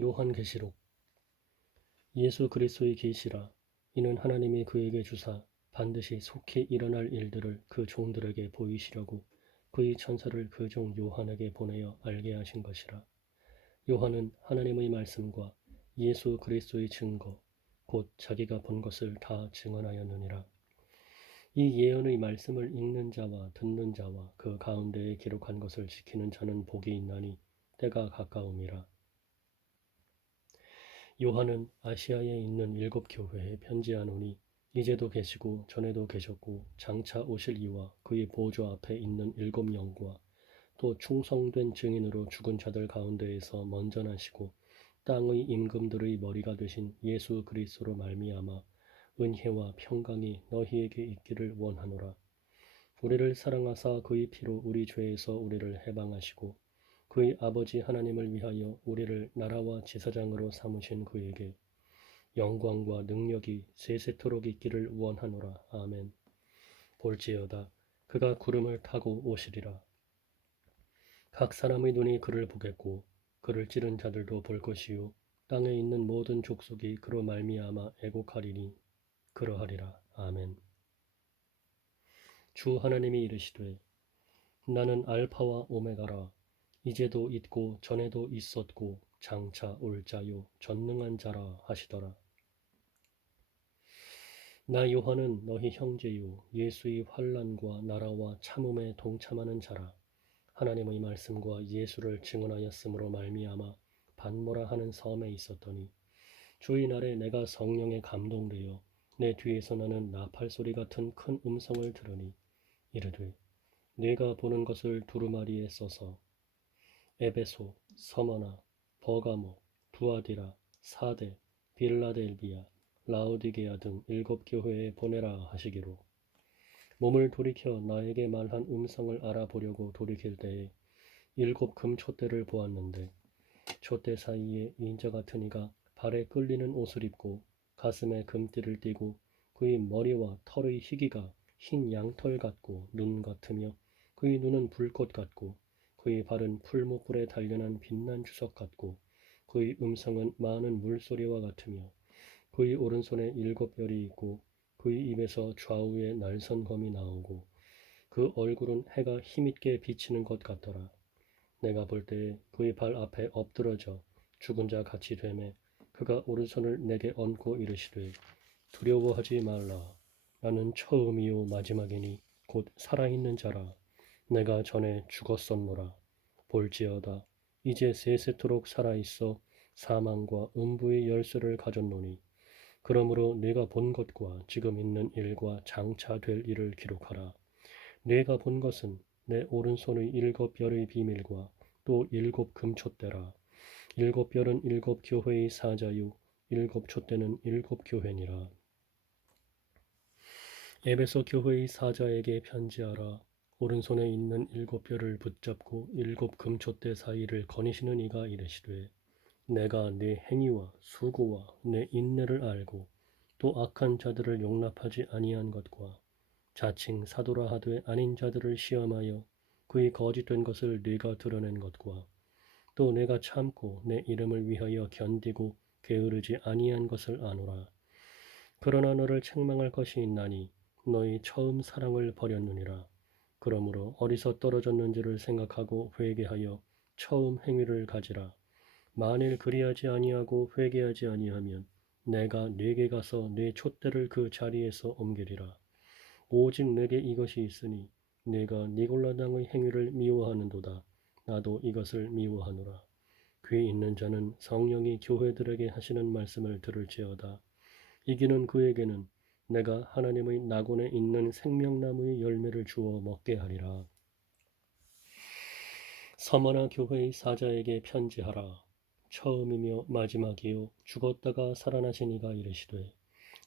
요한계시록. 예수 그리스도의 계시라. 이는 하나님이 그에게 주사 반드시 속히 일어날 일들을 그 종들에게 보이시려고 그의 천사를 그 종 요한에게 보내어 알게 하신 것이라. 요한은 하나님의 말씀과 예수 그리스도의 증거 곧 자기가 본 것을 다 증언하였느니라. 이 예언의 말씀을 읽는 자와 듣는 자와 그 가운데에 기록한 것을 지키는 자는 복이 있나니 때가 가까움이라. 요한은 아시아에 있는 7교회에 편지하노니 이제도 계시고 전에도 계셨고 장차 오실 이와 그의 보좌 앞에 있는 7영과 또 충성된 증인으로 죽은 자들 가운데에서 먼저 나시고 땅의 임금들의 머리가 되신 예수 그리스도로 말미암아 은혜와 평강이 너희에게 있기를 원하노라. 우리를 사랑하사 그의 피로 우리 죄에서 우리를 해방하시고 그의 아버지 하나님을 위하여 우리를 나라와 제사장으로 삼으신 그에게 영광과 능력이 세세토록 있기를 원하노라. 아멘. 볼지어다 그가 구름을 타고 오시리라. 각 사람의 눈이 그를 보겠고 그를 찌른 자들도 볼 것이요 땅에 있는 모든 족속이 그로 말미암아 애곡하리니 그러하리라. 아멘. 주 하나님이 이르시되 나는 알파와 오메가라. 이제도 있고 전에도 있었고 장차 올 자요 전능한 자라 하시더라. 나 요한은 너희 형제요 예수의 환난과 나라와 참음에 동참하는 자라. 하나님의 말씀과 예수를 증언하였으므로 말미암아 반모라 하는 섬에 있었더니 주의 날에 내가 성령에 감동되어 내 뒤에서 나는 나팔 소리 같은 큰 음성을 들으니 이르되 네가 보는 것을 두루마리에 써서 에베소, 서머나, 버가모, 두아디라, 사데, 빌라델비아, 라오디게아 등 7교회에 보내라 하시기로. 몸을 돌이켜 나에게 말한 음성을 알아보려고 돌이킬 때에 7 금촛대를 보았는데 촛대 사이에 인자 같은 이가 발에 끌리는 옷을 입고 가슴에 금띠를 띠고 그의 머리와 털의 희기가 흰 양털 같고 눈 같으며 그의 눈은 불꽃 같고 그의 발은 풀무불에 단련한 빛난 주석 같고 그의 음성은 많은 물소리와 같으며 그의 오른손에 7별이 있고 그의 입에서 좌우에 날선검이 나오고 그 얼굴은 해가 힘있게 비치는 것 같더라. 내가 볼 때에 그의 발 앞에 엎드러져 죽은 자 같이 되매 그가 오른손을 내게 얹고 이르시되 두려워하지 말라. 나는 처음이요 마지막이니 곧 살아있는 자라. 내가 전에 죽었었노라. 볼지어다 이제 세세토록 살아있어 사망과 음부의 열쇠를 가졌노니 그러므로 네가 본 것과 지금 있는 일과 장차 될 일을 기록하라. 네가 본 것은 내 오른손의 7별의 비밀과 또 7 금촛대라. 7별은 7교회의 사자요 7 촛대는 7 교회니라. 에베소 교회의 사자에게 편지하라. 오른손에 있는 7별을 붙잡고 7 금촛대 사이를 거니시는 이가 이르시되 내가 네 행위와 수고와 내 인내를 알고 또 악한 자들을 용납하지 아니한 것과 자칭 사도라 하되 아닌 자들을 시험하여 그의 거짓된 것을 네가 드러낸 것과 또 내가 참고 내 이름을 위하여 견디고 게으르지 아니한 것을 아노라. 그러나 너를 책망할 것이 있나니 너희 처음 사랑을 버렸느니라. 그러므로 어디서 떨어졌는지를 생각하고 회개하여 처음 행위를 가지라. 만일 그리하지 아니하고 회개하지 아니하면 내가 네게 가서 네 촛대를 그 자리에서 옮기리라. 오직 내게 이것이 있으니 내가 니골라당의 행위를 미워하는도다. 나도 이것을 미워하노라. 귀 있는 자는 성령이 교회들에게 하시는 말씀을 들을지어다. 이기는 그에게는 내가 하나님의 낙원에 있는 생명나무의 열매를 주어 먹게 하리라. 서머나 교회의 사자에게 편지하라. 처음이며 마지막이요 죽었다가 살아나신 이가 이르시되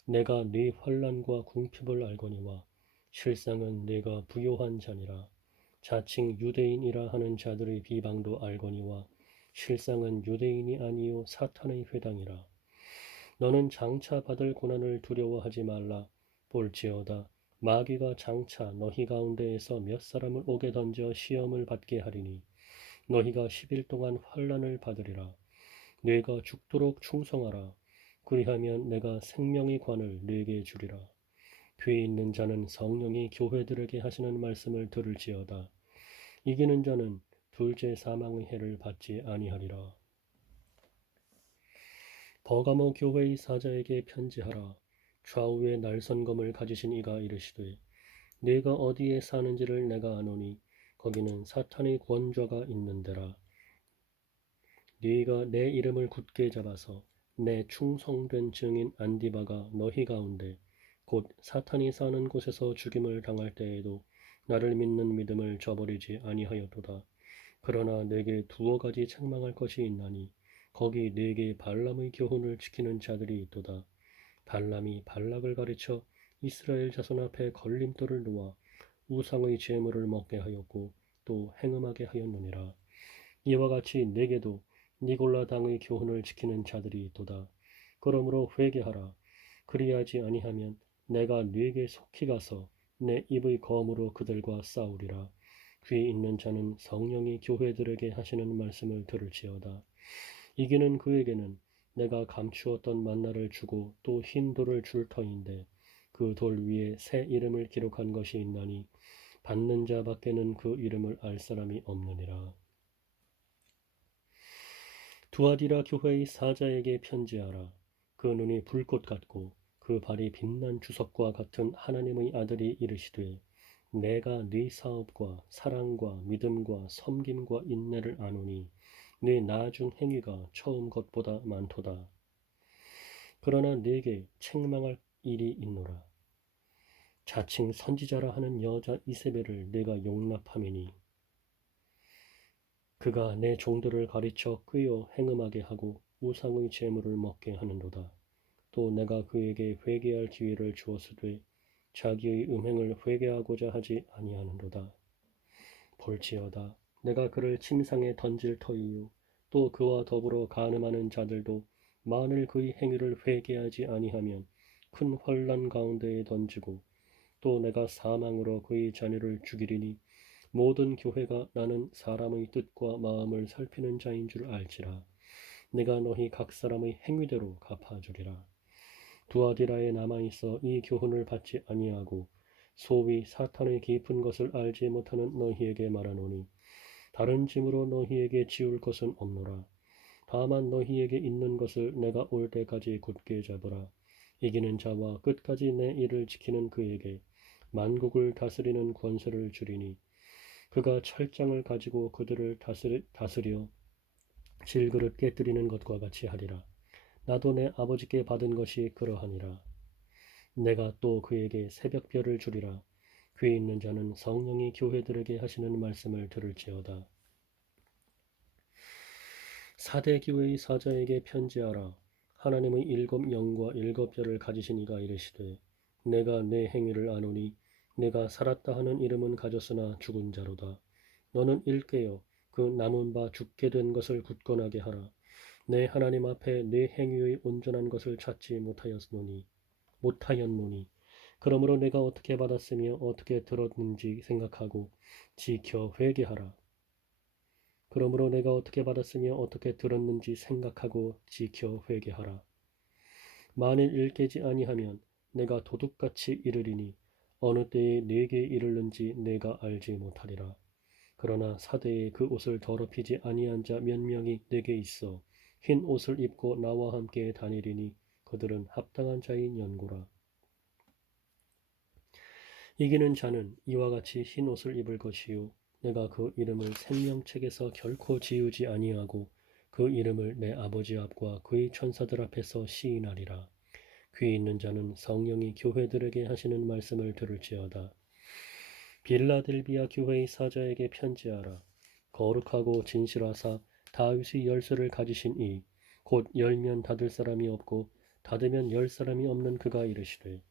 내가 네 환난과 궁핍을 알거니와 실상은 네가 부요한 자니라. 자칭 유대인이라 하는 자들의 비방도 알거니와 실상은 유대인이 아니요 사탄의 회당이라. 너는 장차 받을 고난을 두려워하지 말라. 볼지어다 마귀가 장차 너희 가운데에서 몇 사람을 옥에 던져 시험을 받게 하리니 너희가 10일 동안 환난을 받으리라. 네가 죽도록 충성하라. 그리하면 내가 생명의 관을 네게 주리라. 귀 있는 자는 성령이 교회들에게 하시는 말씀을 들을지어다. 이기는 자는 둘째 사망의 해를 받지 아니하리라. 버가모 교회의 사자에게 편지하라. 좌우에 날선검을 가지신 이가 이르시되 네가 어디에 사는지를 내가 아노니 거기는 사탄의 권좌가 있는 데라. 네가 내 이름을 굳게 잡아서 내 충성된 증인 안디바가 너희 가운데 곧 사탄이 사는 곳에서 죽임을 당할 때에도 나를 믿는 믿음을 저버리지 아니하였도다. 그러나 내게 두어 가지 책망할 것이 있나니 거기 네게 발람의 교훈을 지키는 자들이 있도다. 발람이 발락을 가르쳐 이스라엘 자손 앞에 걸림돌을 놓아 우상의 제물을 먹게 하였고 또 행음하게 하였느니라. 이와 같이 내게도 니골라 당의 교훈을 지키는 자들이 있도다. 그러므로 회개하라. 그리하지 아니하면 내가 네게 속히 가서 내 입의 검으로 그들과 싸우리라. 귀 있는 자는 성령이 교회들에게 하시는 말씀을 들을지어다. 이기는 그에게는 내가 감추었던 만나를 주고 또 흰 돌을 줄 터인데 그 돌 위에 새 이름을 기록한 것이 있나니 받는 자 밖에는 그 이름을 알 사람이 없느니라. 두아디라 교회의 사자에게 편지하라. 그 눈이 불꽃 같고 그 발이 빛난 주석과 같은 하나님의 아들이 이르시되 내가 네 사업과 사랑과 믿음과 섬김과 인내를 아노니 네 나중 행위가 처음 것보다 많도다. 그러나 네게 책망할 일이 있노라. 자칭 선지자라 하는 여자 이세벨을 내가 용납함이니 그가 내 종들을 가르쳐 끄어 행음하게 하고 우상의 제물을 먹게 하는도다. 또 내가 그에게 회개할 기회를 주었으되 자기의 음행을 회개하고자 하지 아니하는도다. 볼지어다 내가 그를 침상에 던질 터이요 또 그와 더불어 간음하는 자들도 만일 그의 행위를 회개하지 아니하면 큰 환난 가운데에 던지고 또 내가 사망으로 그의 자녀를 죽이리니 모든 교회가 나는 사람의 뜻과 마음을 살피는 자인 줄 알지라. 내가 너희 각 사람의 행위대로 갚아주리라. 두아디라에 남아있어 이 교훈을 받지 아니하고 소위 사탄의 깊은 것을 알지 못하는 너희에게 말하노니 다른 짐으로 너희에게 지울 것은 없노라. 다만 너희에게 있는 것을 내가 올 때까지 굳게 잡으라. 이기는 자와 끝까지 내 일을 지키는 그에게 만국을 다스리는 권세를 주리니 그가 철장을 가지고 그들을 다스려 질그릇 깨뜨리는 것과 같이 하리라. 나도 내 아버지께 받은 것이 그러하니라. 내가 또 그에게 새벽별을 주리라. 귀 있는 자는 성령이 교회들에게 하시는 말씀을 들을지어다. 사대 교회의 사자에게 편지하라. 하나님의 일곱 영과 일곱 별을 가지신 이가 이르시되 내가 내 행위를 아노니 내가 살았다 하는 이름은 가졌으나 죽은 자로다. 너는 일깨어 그 남은 바 죽게 된 것을 굳건하게 하라. 내 하나님 앞에 내 행위의 온전한 것을 찾지 못하였노니 그러므로 내가 어떻게 받았으며 어떻게 들었는지 생각하고 지켜 회개하라. 그러므로 내가 어떻게 받았으며 어떻게 들었는지 생각하고 지켜 회개하라. 만일 일깨지 아니하면 내가 도둑같이 이르리니 어느 때에 네게 이르는지 내가 알지 못하리라. 그러나 사대에 그 옷을 더럽히지 아니한 자 몇 명이 내게 있어 흰 옷을 입고 나와 함께 다니리니 그들은 합당한 자인 연고라. 이기는 자는 이와 같이 흰 옷을 입을 것이요 내가 그 이름을 생명책에서 결코 지우지 아니하고 그 이름을 내 아버지 앞과 그의 천사들 앞에서 시인하리라. 귀 있는 자는 성령이 교회들에게 하시는 말씀을 들을지어다. 빌라델비아 교회의 사자에게 편지하라. 거룩하고 진실하사 다윗의 열쇠를 가지신 이 곧 열면 닫을 사람이 없고 닫으면 열 사람이 없는 그가 이르시되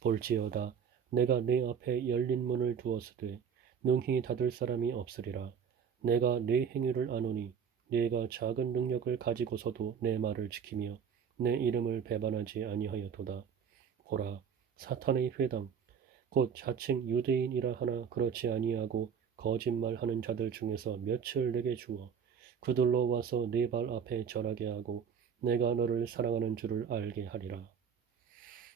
볼지어다 내가 네 앞에 열린 문을 두었으되 능히 닫을 사람이 없으리라. 내가 네 행위를 아노니 네가 작은 능력을 가지고서도 내 말을 지키며 내 이름을 배반하지 아니하였도다. 보라 사탄의 회당 곧 자칭 유대인이라 하나 그렇지 아니하고 거짓말하는 자들 중에서 몇을 내게 주어 그들로 와서 네 발 앞에 절하게 하고 내가 너를 사랑하는 줄을 알게 하리라.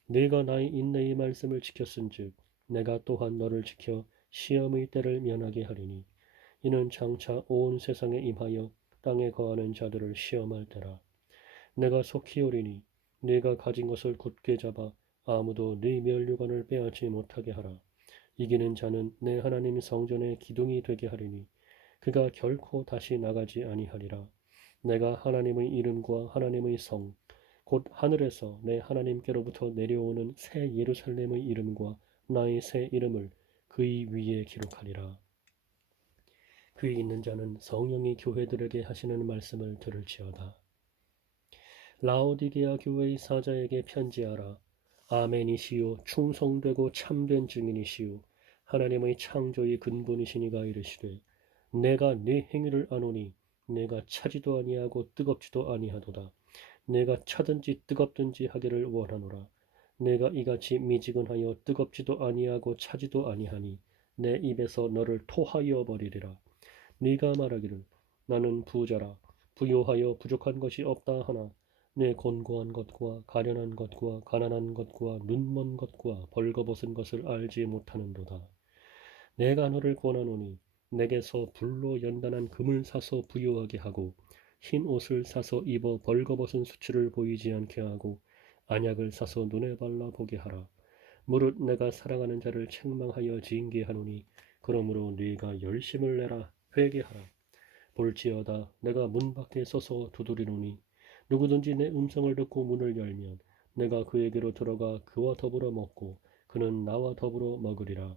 네가 나의 인내의 말씀을 지켰은즉 내가 또한 너를 지켜 시험의 때를 면하게 하리니 이는 장차 온 세상에 임하여 땅에 거하는 자들을 시험할 때라. 내가 속히 오리니 네가 가진 것을 굳게 잡아 아무도 네 면류관을 빼앗지 못하게 하라. 이기는 자는 내 하나님 성전의 기둥이 되게 하리니 그가 결코 다시 나가지 아니하리라. 내가 하나님의 이름과 하나님의 성, 곧 하늘에서 내 하나님께로부터 내려오는 새 예루살렘의 이름과 나의 새 이름을 그의 위에 기록하리라. 귀 있는 자는 성령이 교회들에게 하시는 말씀을 들을지어다. 라오디게아 교회의 사자에게 편지하라. 아멘이시요 충성되고 참된 증인이시요 하나님의 창조의 근본이시니가 이르시되 내가 네 행위를 아노니 내가 차지도 아니하고 뜨겁지도 아니하도다. 내가 차든지 뜨겁든지 하기를 원하노라. 내가 이같이 미지근하여 뜨겁지도 아니하고 차지도 아니하니 내 입에서 너를 토하여 버리리라. 네가 말하기를 나는 부자라 부요하여 부족한 것이 없다 하나 내 곤고한 것과 가련한 것과 가난한 것과 눈먼 것과 벌거벗은 것을 알지 못하는도다. 내가 너를 권하노니 내게서 불로 연단한 금을 사서 부요하게 하고 흰 옷을 사서 입어 벌거벗은 수치를 보이지 않게 하고 안약을 사서 눈에 발라 보게 하라. 무릇 내가 사랑하는 자를 책망하여 징계하노니 그러므로 네가 열심을 내라 회개하라. 볼지어다 내가 문 밖에 서서 두드리노니 누구든지 내 음성을 듣고 문을 열면 내가 그에게로 들어가 그와 더불어 먹고 그는 나와 더불어 먹으리라.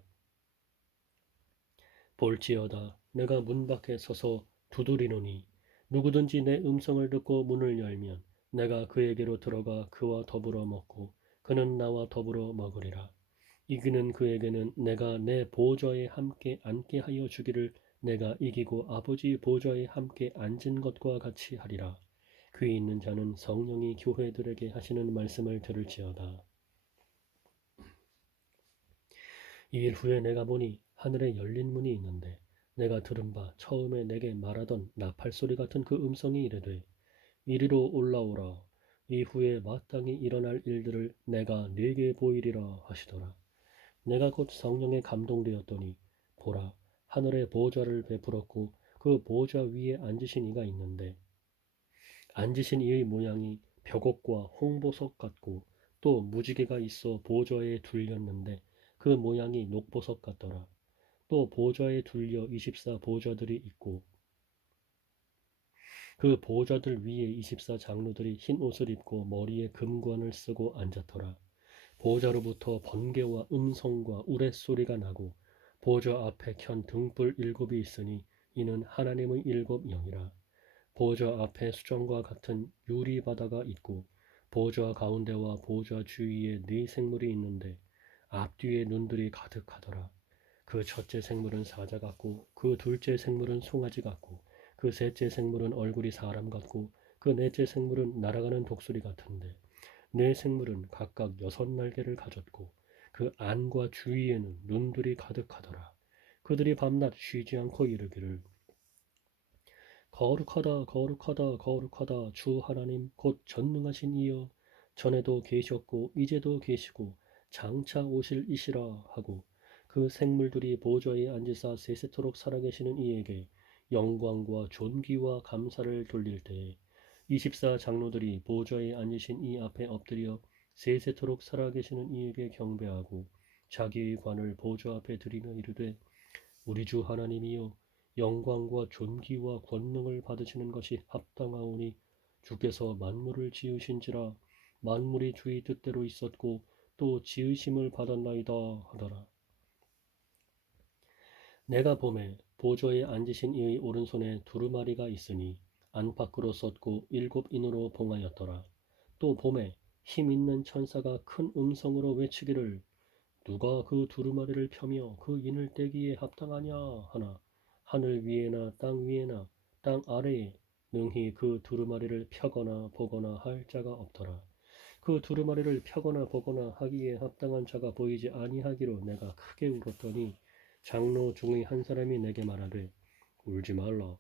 볼지어다 내가 문 밖에 서서 두드리노니 누구든지 내 음성을 듣고 문을 열면 내가 그에게로 들어가 그와 더불어 먹고 그는 나와 더불어 먹으리라. 이기는 그에게는 내가 내 보좌에 함께 앉게 하여 주기를 내가 이기고 아버지 보좌에 함께 앉은 것과 같이 하리라. 귀 있는 자는 성령이 교회들에게 하시는 말씀을 들을지어다. 이 일 후에 내가 보니 하늘에 열린 문이 있는데 내가 들은 바 처음에 내게 말하던 나팔소리 같은 그 음성이 이르되 이리로 올라오라. 이후에 마땅히 일어날 일들을 내가 네게 보이리라 하시더라. 내가 곧 성령에 감동되었더니 보라 하늘에 보좌를 베풀었고 그 보좌 위에 앉으신 이가 있는데 앉으신 이의 모양이 벽옥과 홍보석 같고 또 무지개가 있어 보좌에 둘렸는데 그 모양이 녹보석 같더라. 또 보좌에 둘려 24 보좌들이 있고 그 보좌들 위에 24 장로들이 흰 옷을 입고 머리에 금관을 쓰고 앉았더라. 보좌로부터 번개와 음성과 우레소리가 나고 보좌 앞에 켠 등불 7이 있으니 이는 하나님의 7 영이라. 보좌 앞에 수정과 같은 유리바다가 있고 보좌 가운데와 보좌 주위에 네 생물이 있는데 앞뒤에 눈들이 가득하더라. 그 첫째 생물은 사자 같고 그 둘째 생물은 송아지 같고 그 셋째 생물은 얼굴이 사람 같고 그 넷째 생물은 날아가는 독수리 같은데 네 생물은 각각 6날개를 가졌고 그 안과 주위에는 눈들이 가득하더라. 그들이 밤낮 쉬지 않고 이르기를 거룩하다 거룩하다 거룩하다 주 하나님 곧 전능하신 이여 전에도 계셨고 이제도 계시고 장차 오실 이시라 하고 그 생물들이 보좌에 앉으사 세세토록 살아계시는 이에게 영광과 존귀와 감사를 돌릴 때에 24 장로들이 보좌에 앉으신 이 앞에 엎드려 세세토록 살아계시는 이에게 경배하고 자기의 관을 보좌 앞에 드리며 이르되 우리 주 하나님이여 영광과 존귀와 권능을 받으시는 것이 합당하오니 주께서 만물을 지으신지라 만물이 주의 뜻대로 있었고 또 지으심을 받았나이다 하더라. 내가 보매 보좌에 앉으신 이의 오른손에 두루마리가 있으니 안팎으로 섰고 7인으로 봉하였더라. 또 보매 힘 있는 천사가 큰 음성으로 외치기를 누가 그 두루마리를 펴며 그 인을 떼기에 합당하냐 하나 하늘 위에나 땅 위에나 땅 아래에 능히 그 두루마리를 펴거나 보거나 할 자가 없더라. 그 두루마리를 펴거나 보거나 하기에 합당한 자가 보이지 아니하기로 내가 크게 울었더니 장로 중의 한 사람이 내게 말하되 울지 말라.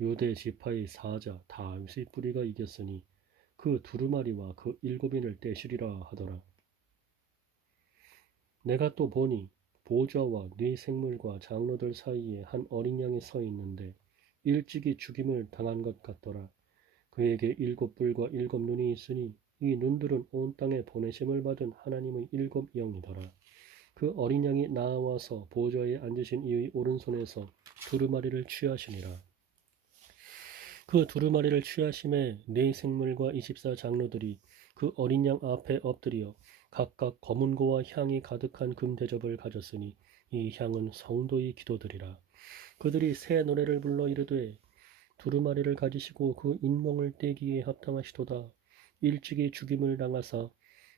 유대 지파의 사자 다윗의 뿌리가 이겼으니 그 두루마리와 그 일곱인을 떼시리라 하더라. 내가 또 보니 보좌와 네 생물과 장로들 사이에 한 어린 양이 서 있는데 일찍이 죽임을 당한 것 같더라. 그에게 일곱 뿔과 일곱 눈이 있으니 이 눈들은 온 땅에 보내심을 받은 하나님의 일곱 영이더라. 그 어린 양이 나와서 보좌에 앉으신 이의 오른손에서 두루마리를 취하시니라. 그 두루마리를 취하심에 네 생물과 24 장로들이 그 어린 양 앞에 엎드려 각각 검은 고와 향이 가득한 금 대접을 가졌으니 이 향은 성도의 기도들이라. 그들이 새 노래를 불러 이르되 두루마리를 가지시고 그 인멍을 떼기에 합당하시도다. 일찍이 죽임을 당하사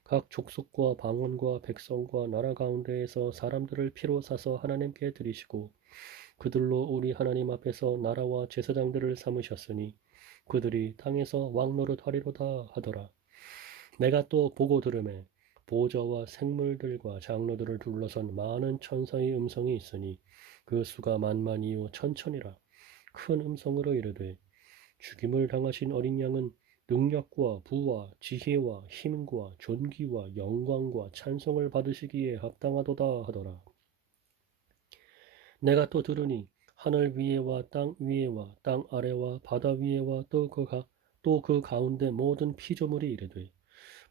각 족속과 방언과 백성과 나라 가운데에서 사람들을 피로 사서 하나님께 드리시고 그들로 우리 하나님 앞에서 나라와 제사장들을 삼으셨으니 그들이 땅에서 왕노릇 하리로다 하더라. 내가 또 보고 들으매 보좌와 생물들과 장로들을 둘러선 많은 천사의 음성이 있으니 그 수가 만만이요 천천이라. 큰 음성으로 이르되 죽임을 당하신 어린 양은 능력과 부와 지혜와 힘과 존귀와 영광과 찬송을 받으시기에 합당하도다 하더라. 내가 또 들으니 하늘 위에와 땅 위에와 땅 아래와 바다 위에와 또 그 가운데 모든 피조물이 이르되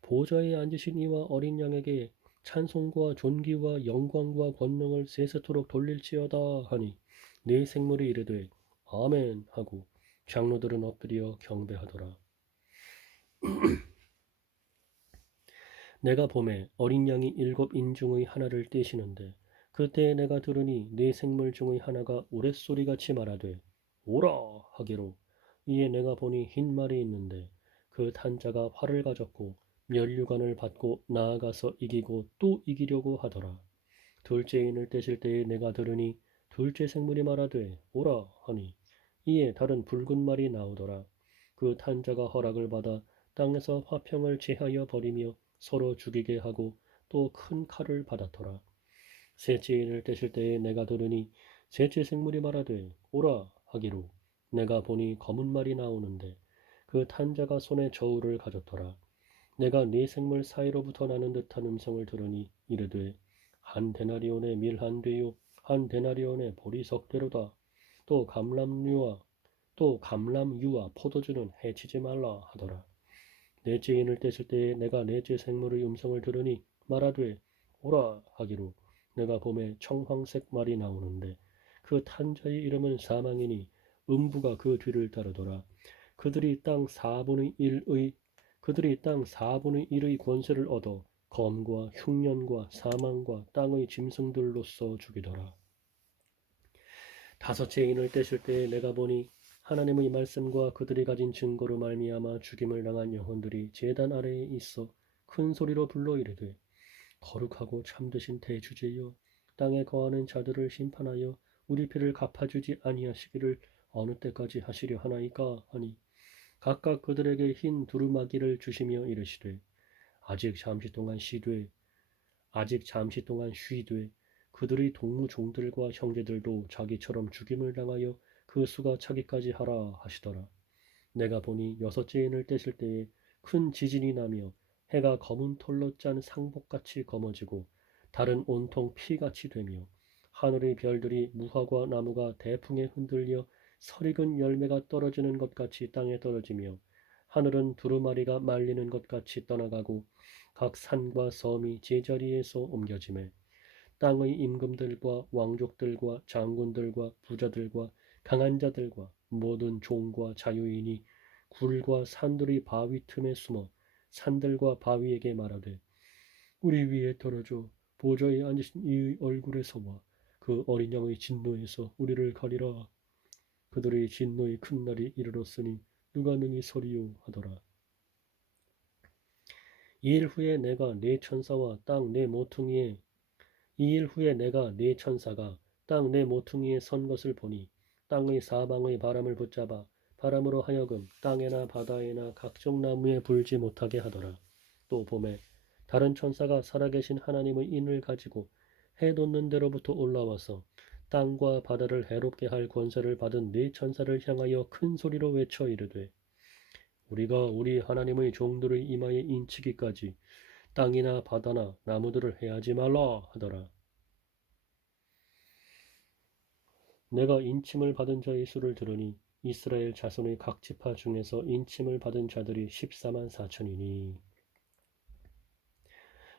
보좌에 앉으신 이와 어린 양에게 찬송과 존귀와 영광과 권능을 세세토록 돌릴지어다 하니 네 생물이 이르되 아멘 하고 장로들은 엎드려 경배하더라. 내가 보매 어린 양이 일곱 인 중의 하나를 떼시는데 그때에 내가 들으니 네 생물 중의 하나가 우레소리같이 말하되 오라 하기로 이에 내가 보니 흰 말이 있는데 그 탄자가 활을 가졌고 면류관을 받고 나아가서 이기고 또 이기려고 하더라. 둘째 인을 떼실 때에 내가 들으니 둘째 생물이 말하되 오라 하니 이에 다른 붉은 말이 나오더라. 그 탄자가 허락을 받아 땅에서 화평을 제하여 버리며 서로 죽이게 하고 또 큰 칼을 받았더라. 셋째 인을 떼실 때에 내가 들으니 셋째 생물이 말하되 오라 하기로 내가 보니 검은 말이 나오는데 그 탄자가 손에 저울을 가졌더라. 내가 네 생물 사이로부터 나는 듯한 음성을 들으니 이르되 한 데나리온의 밀 한 되요 한 데나리온의 보리 석 되로다. 또 감람유와 포도주는 해치지 말라 하더라. 넷째 인을 떼실 때에 내가 넷째 생물의 음성을 들으니 말하되 오라 하기로 내가 봄에 청황색 말이 나오는데 그 탄자의 이름은 사망이니 음부가 그 뒤를 따르더라. 그들이 땅 4분의 1의 권세를 얻어 검과 흉년과 사망과 땅의 짐승들로서 죽이더라. 다섯째 인을 떼실 때에 내가 보니 하나님의 말씀과 그들이 가진 증거로 말미암아 죽임을 당한 영혼들이 제단 아래에 있어 큰 소리로 불러 이르되 거룩하고 참되신 대주제여 땅에 거하는 자들을 심판하여 우리 피를 갚아주지 아니하시기를 어느 때까지 하시려 하나이까 하니 각각 그들에게 흰 두루마기를 주시며 이르시되 아직 잠시 동안 쉬되 그들의 동무 종들과 형제들도 자기처럼 죽임을 당하여 그 수가 차기까지 하라 하시더라. 내가 보니 여섯째 인을 떼실 때에 큰 지진이 나며 해가 검은 털로 짠 상복같이 검어지고 달은 온통 피같이 되며 하늘의 별들이 무화과 나무가 대풍에 흔들려 설익은 열매가 떨어지는 것 같이 땅에 떨어지며 하늘은 두루마리가 말리는 것 같이 떠나가고 각 산과 섬이 제자리에서 옮겨지매 땅의 임금들과 왕족들과 장군들과 부자들과 강한 자들과 모든 종과 자유인이 굴과 산들의 바위 틈에 숨어 산들과 바위에게 말하되 우리 위에 떨어져 보좌에 앉으신 이의 얼굴에서와 그 어린 양의 진노에서 우리를 가리라. 그들의 진노의 큰 날이 이르렀으니 누가 능히 서리요 하더라. 이일 후에 내가 네 천사가 땅 네 모퉁이에 선 것을 보니 땅의 사방의 바람을 붙잡아 바람으로 하여금 땅에나 바다에나 각종 나무에 불지 못하게 하더라. 또 봄에 다른 천사가 살아계신 하나님의 인을 가지고 해 돋는 데로부터 올라와서 땅과 바다를 해롭게 할 권세를 받은 네 천사를 향하여 큰 소리로 외쳐 이르되 우리가 우리 하나님의 종들의 이마에 인치기까지 땅이나 바다나 나무들을 해하지 말라 하더라. 내가 인침을 받은 자의 수를 들으니 이스라엘 자손의 각 지파 중에서 인침을 받은 자들이 14만 4천이니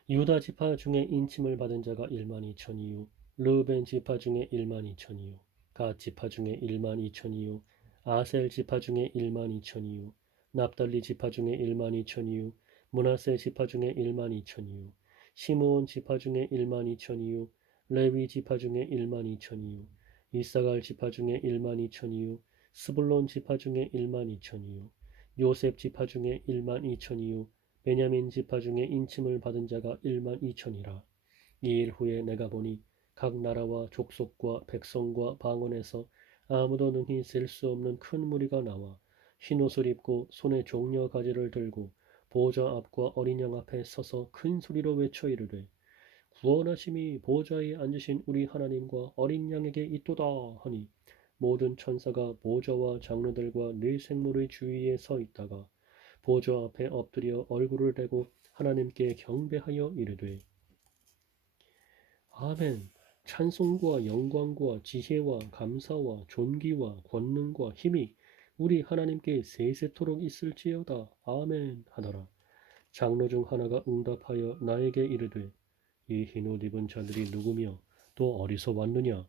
유다 지파 중에 인침을 받은 자가 1만 2천이요 르벤 지파 중에 1만 2천이요 갓 지파 중에 1만 2천이요 아셀 지파 중에 1만 2천이요 납달리 지파 중에 1만 2천이요 므낫세 지파 중에 1만 2천이요 시므온 지파 중에 1만 2천이요 레위 지파 중에 1만 2천이요 이사갈 지파 중에 1만 2천이요 스불론 지파 중에 1만 2천이요 요셉 지파 중에 1만 2천이요 베냐민 지파 중에 인침을 받은 자가 1만 2천이라. 이 일 후에 내가 보니 각 나라와 족속과 백성과 방언에서 아무도 능히 셀 수 없는 큰 무리가 나와 흰옷을 입고 손에 종려 가지를 들고 보좌 앞과 어린 양 앞에 서서 큰 소리로 외쳐 이르되 구원하심이 보좌에 앉으신 우리 하나님과 어린 양에게 있도다 하니 모든 천사가 보좌와 장로들과 네 생물의 주위에 서 있다가 보좌 앞에 엎드려 얼굴을 대고 하나님께 경배하여 이르되 아멘. 찬송과 영광과 지혜와 감사와 존귀와 권능과 힘이 우리 하나님께 세세토록 있을지어다. 아멘 하더라. 장로 중 하나가 응답하여 나에게 이르되 이 흰옷 입은 자들이 누구며 또 어디서 왔느냐?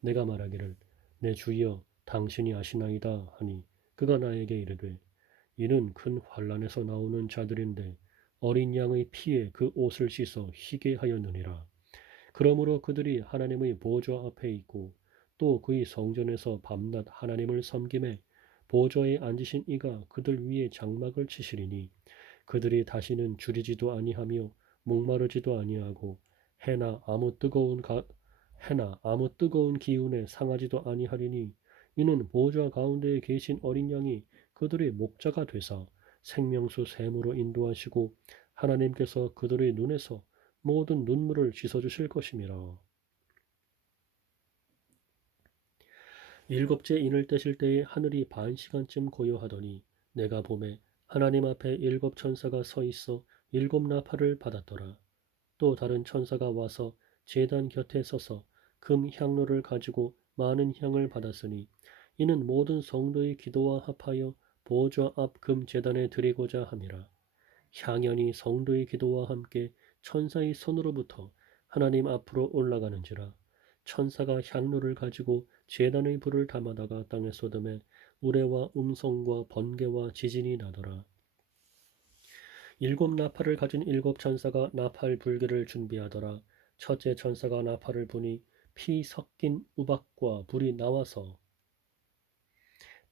내가 말하기를 내 주여 당신이 아시나이다 하니 그가 나에게 이르되 이는 큰 환란에서 나오는 자들인데 어린 양의 피에 그 옷을 씻어 희게 하였느니라. 그러므로 그들이 하나님의 보좌 앞에 있고 또 그의 성전에서 밤낮 하나님을 섬김에 보좌에 앉으신 이가 그들 위에 장막을 치시리니 그들이 다시는 줄이지도 아니하며 목마르지도 아니하고 해나 아무 뜨거운 기운에 상하지도 아니하리니 이는 보좌 가운데에 계신 어린 양이 그들의 목자가 되사 생명수 샘으로 인도하시고 하나님께서 그들의 눈에서 모든 눈물을 씻어주실 것임이라. 일곱째 인을 떼실 때에 하늘이 반 시간쯤 고요하더니 내가 보매 하나님 앞에 일곱 천사가 서 있어 일곱 나팔을 받았더라. 또 다른 천사가 와서 제단 곁에 서서 금 향로를 가지고 많은 향을 받았으니 이는 모든 성도의 기도와 합하여 보좌 앞 금 제단에 드리고자 함이라. 향연이 성도의 기도와 함께 천사의 손으로부터 하나님 앞으로 올라가는지라. 천사가 향로를 가지고 제단의 불을 담아다가 땅에 쏟음에 우레와 음성과 번개와 지진이 나더라. 일곱 나팔을 가진 일곱 천사가 나팔 불기를 준비하더라. 첫째 천사가 나팔을 부니 피 섞인 우박과 불이 나와서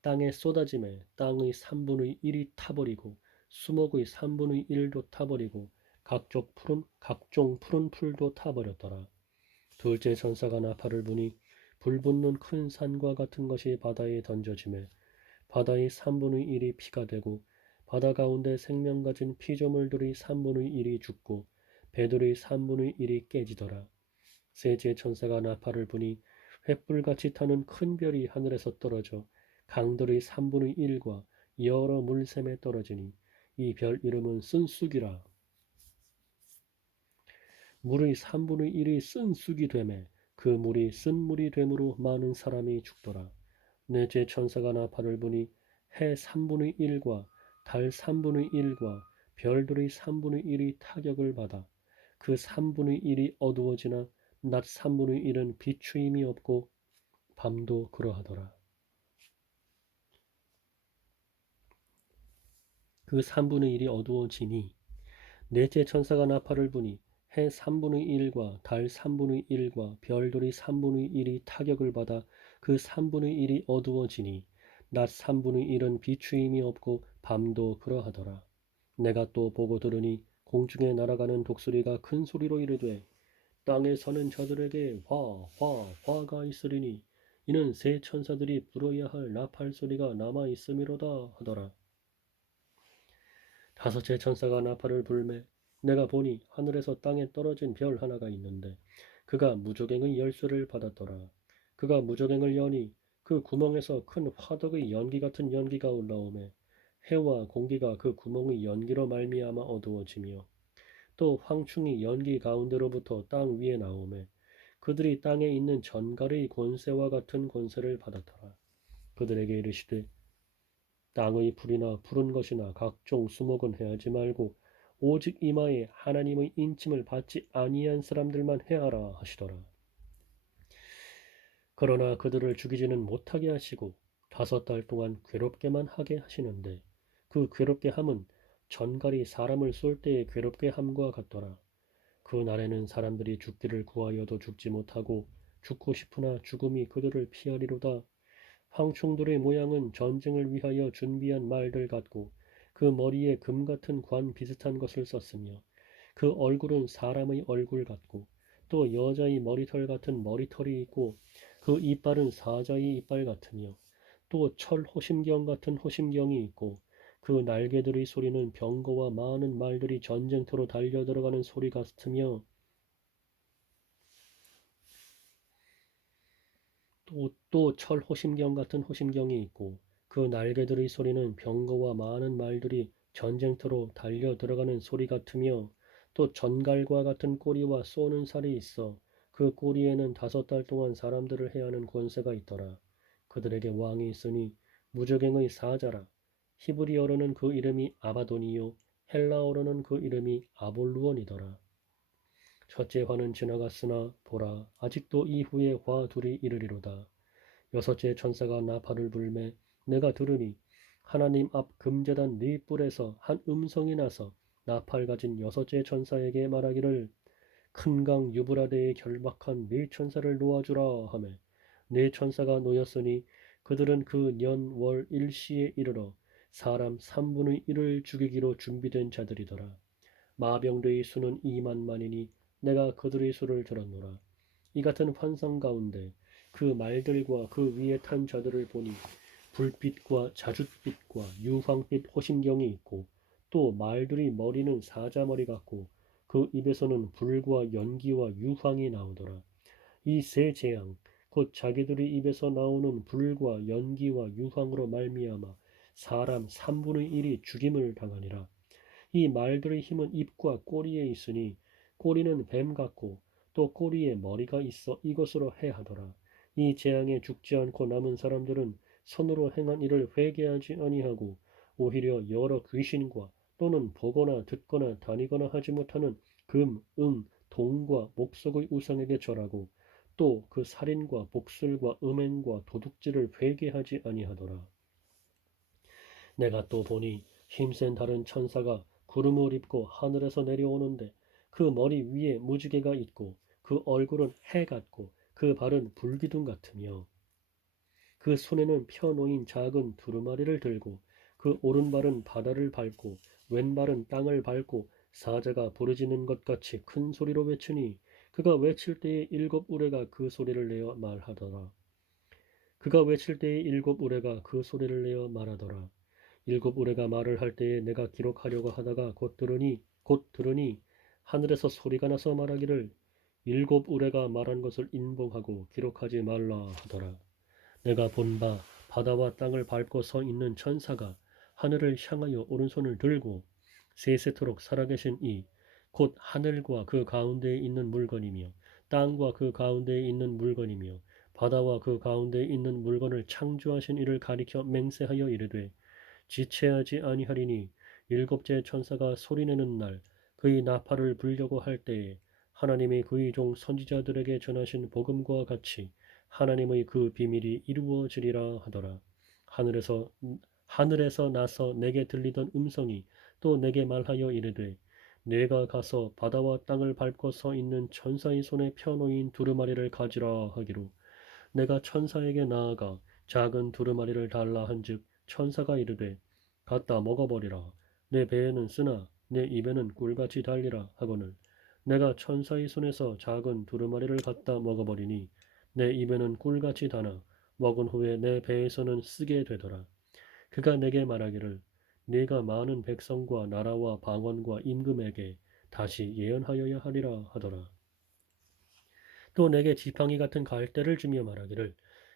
땅에 쏟아짐에 땅의 3분의 1이 타버리고 수목의 3분의 1도 타버리고 각종 푸른 풀도 타버렸더라. 둘째 천사가 나팔을 부니 불 붙는 큰 산과 같은 것이 바다에 던져짐에 바다의 3분의 1이 피가 되고 바다 가운데 생명 가진 피조물들의 3분의 1이 죽고 배들의 3분의 1이 깨지더라. 셋째 천사가 나팔을 부니 횃불같이 타는 큰 별이 하늘에서 떨어져 강들의 3분의 1과 여러 물샘에 떨어지니 이 별 이름은 쓴쑥이라. 물의 3분의 1이 쓴쑥이 되매 그 물이 쓴물이 되므로 많은 사람이 죽더라. 넷째 천사가 나팔을 부니 해 3분의 1과 달 3분의 1과 별들의 3분의 1이 타격을 받아 그 3분의 1이 어두워지나 낮 3분의 1은 비추임이 없고 밤도 그러하더라. 그 3분의 1이 어두워지니 넷째 천사가 나팔을 부니 해 3분의 1과 달 3분의 1과 별들이 3분의 1이 타격을 받아 그 3분의 1이 어두워지니 낮 3분의 1은 비추임이 없고 밤도 그러하더라. 내가 또 보고 들으니 공중에 날아가는 독수리가 큰 소리로 이르되 땅에 사는 자들에게 화가 있으리니 이는 새 천사들이 불어야 할 나팔 소리가 남아 있음이로다 하더라. 다섯째 천사가 나팔을 불매 내가 보니 하늘에서 땅에 떨어진 별 하나가 있는데 그가 무저갱의 열쇠를 받았더라. 그가 무저갱을 여니 그 구멍에서 큰 화덕의 연기 같은 연기가 올라오매 해와 공기가 그 구멍의 연기로 말미암아 어두워지며 또 황충이 연기 가운데로부터 땅 위에 나오매 그들이 땅에 있는 전갈의 권세와 같은 권세를 받았더라. 그들에게 이르시되 땅의 풀이나 푸른 것이나 각종 수목은 해하지 말고 오직 이마에 하나님의 인침을 받지 아니한 사람들만 해하라 하시더라. 그러나 그들을 죽이지는 못하게 하시고 5달 동안 괴롭게만 하게 하시는데 그 괴롭게 함은 전갈이 사람을 쏠 때의 괴롭게 함과 같더라. 그 날에는 사람들이 죽기를 구하여도 죽지 못하고 죽고 싶으나 죽음이 그들을 피하리로다. 황충들의 모양은 전쟁을 위하여 준비한 말들 같고 그 머리에 금 같은 관 비슷한 것을 썼으며 그 얼굴은 사람의 얼굴 같고 또 여자의 머리털 같은 머리털이 있고 그 이빨은 사자의 이빨 같으며 또 철 호심경 같은 호심경이 있고 그 날개들의 소리는 병거와 많은 말들이 전쟁터로 달려 들어가는 소리 같으며 또 철 호심경 같은 호심경이 있고 그 날개들의 소리는 병거와 많은 말들이 전쟁터로 달려 들어가는 소리 같으며 또 전갈과 같은 꼬리와 쏘는 살이 있어 그 꼬리에는 5달 동안 사람들을 해하는 권세가 있더라. 그들에게 왕이 있으니 무저갱의 사자라. 히브리어로는 그 이름이 아바돈이요 헬라어로는 그 이름이 아볼루온이더라. 첫째 화는 지나갔으나 보라 아직도 이후에 화 둘이 이르리로다. 6째 천사가 나팔을 불매 내가 들으니 하나님 앞 금제단 네 뿔에서 한 음성이 나서 나팔 가진 6째 천사에게 말하기를 큰 강 유브라데에 결박한 네 천사를 놓아주라 하매 네 천사가 놓였으니 그들은 그 년 월 일시에 이르러 사람 3분의 1을 죽이기로 준비된 자들이더라. 마병대의 수는 2만만이니 내가 그들의 수를 들었노라. 이 같은 환상 가운데 그 말들과 그 위에 탄 자들을 보니 불빛과 자줏빛과 유황빛 호심경이 있고 또 말들의 머리는 사자머리 같고 그 입에서는 불과 연기와 유황이 나오더라. 이 세 재앙 곧 자기들의 입에서 나오는 불과 연기와 유황으로 말미암아 사람 3분의 1이 죽임을 당하니라. 이 말들의 힘은 입과 꼬리에 있으니 꼬리는 뱀 같고 또 꼬리에 머리가 있어 이것으로 해하더라. 이 재앙에 죽지 않고 남은 사람들은 손으로 행한 일을 회개하지 아니하고 오히려 여러 귀신과 또는 보거나 듣거나 다니거나 하지 못하는 금, 응, 동과 목석의 우상에게 절하고 또 그 살인과 복술과 음행과 도둑질을 회개하지 아니하더라. 내가 또 보니 힘센 다른 천사가 구름을 입고 하늘에서 내려오는데 그 머리 위에 무지개가 있고 그 얼굴은 해 같고 그 발은 불기둥 같으며 그 손에는 펴놓인 작은 두루마리를 들고 그 오른발은 바다를 밟고 왼발은 땅을 밟고 사자가 부르짖는 것 같이 큰 소리로 외치니 그가 외칠 때에 7우레가 그 소리를 내어 말하더라. 그가 외칠 때에 7우레가 그 소리를 내어 말하더라. 7우레가 말을 할 때에 내가 기록하려고 하다가 곧 들으니 하늘에서 소리가 나서 말하기를 7우레가 말한 것을 인봉하고 기록하지 말라 하더라. 내가 본 바 바다와 땅을 밟고 서 있는 천사가 하늘을 향하여 오른손을 들고 세세토록 살아계신 이 곧 하늘과 그 가운데에 있는 물건이며 땅과 그 가운데에 있는 물건이며 바다와 그 가운데에 있는 물건을 창조하신 이를 가리켜 맹세하여 이르되 지체하지 아니하리니 7째 천사가 소리내는 날 그의 나팔을 불려고 할 때에 하나님의 그의 종 선지자들에게 전하신 복음과 같이 하나님의 그 비밀이 이루어지리라 하더라. 하늘에서 나서 내게 들리던 음성이 또 내게 말하여 이르되 내가 가서 바다와 땅을 밟고 서 있는 천사의 손에 펴놓인 두루마리를 가지라 하기로 내가 천사에게 나아가 작은 두루마리를 달라 한즉 천사가 이르되 갖다 먹어버리라. 내 배에는 쓰나 내 입에는 꿀같이 달리라 하거늘 내가 천사의 손에서 작은 두루마리를 갖다 먹어버리니 내 입에는 꿀같이 다나 먹은 후에 내 배에서는 쓰게 되더라. 그가 내게 말하기를 네가 많은 백성과 나라와 방언과 임금에게 다시 예언하여야 하리라 하더라. 또 내게 지팡이 같은 갈대를 주며 말하기를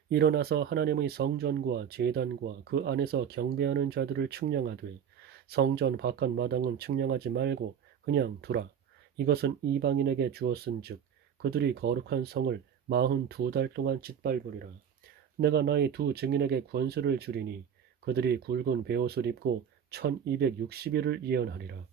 일어나서 하나님의 성전과 제단과 그 안에서 경배하는 자들을 측량하되 성전 바깥 마당은 측량하지 말고 그냥 두라. 이것은 이방인에게 주었은즉 그들이 거룩한 성을 42달 동안 짓밟으리라. 내가 나의 두 증인에게 권세를 주리니 그들이 굵은 베옷을 입고 1260일을 예언하리라.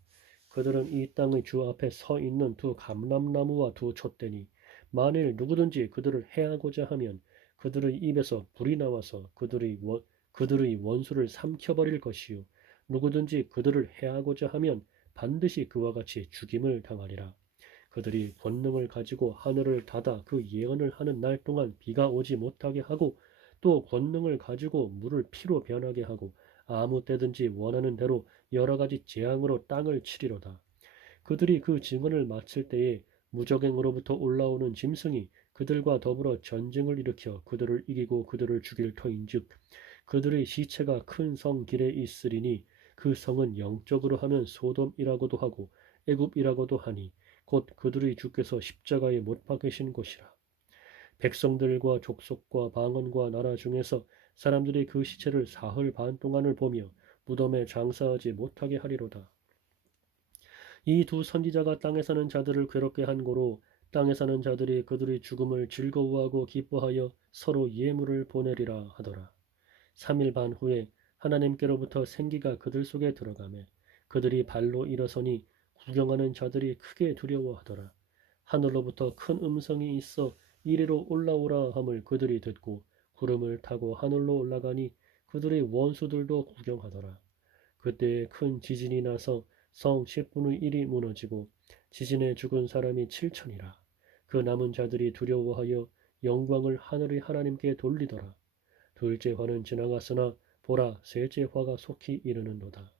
그들은 이 땅의 주 앞에 서 있는 두 감람나무와 두 촛대니 만일 누구든지 그들을 해하고자 하면 그들의 입에서 불이 나와서 그들의 원수를 삼켜버릴 것이요 누구든지 그들을 해하고자 하면 반드시 그와 같이 죽임을 당하리라. 그들이 권능을 가지고 하늘을 닫아 그 예언을 하는 날 동안 비가 오지 못하게 하고 또 권능을 가지고 물을 피로 변하게 하고 아무 때든지 원하는 대로 여러 가지 재앙으로 땅을 치리로다. 그들이 그 증언을 마칠 때에 무적행으로부터 올라오는 짐승이 그들과 더불어 전쟁을 일으켜 그들을 이기고 그들을 죽일 터인즉 그들의 시체가 큰 성 길에 있으리니 그 성은 영적으로 하면 소돔이라고도 하고 애굽이라고도 하니 곧 그들의 주께서 십자가에 못 박으신 곳이라. 백성들과 족속과 방언과 나라 중에서 사람들이 그 시체를 사흘 반 동안을 보며 무덤에 장사하지 못하게 하리로다. 이 두 선지자가 땅에 사는 자들을 괴롭게 한 고로 땅에 사는 자들이 그들의 죽음을 즐거워하고 기뻐하여 서로 예물을 보내리라 하더라. 3일 반 후에 하나님께로부터 생기가 그들 속에 들어가매 그들이 발로 일어서니 구경하는 자들이 크게 두려워하더라. 하늘로부터 큰 음성이 있어 이리로 올라오라 함을 그들이 듣고 구름을 타고 하늘로 올라가니 그들의 원수들도 구경하더라. 그때에 큰 지진이 나서 성 10분의 1이 무너지고 지진에 죽은 사람이 7천이라. 그 남은 자들이 두려워하여 영광을 하늘의 하나님께 돌리더라. 둘째 화는 지나갔으나 보라 셋째 화가 속히 이르는도다.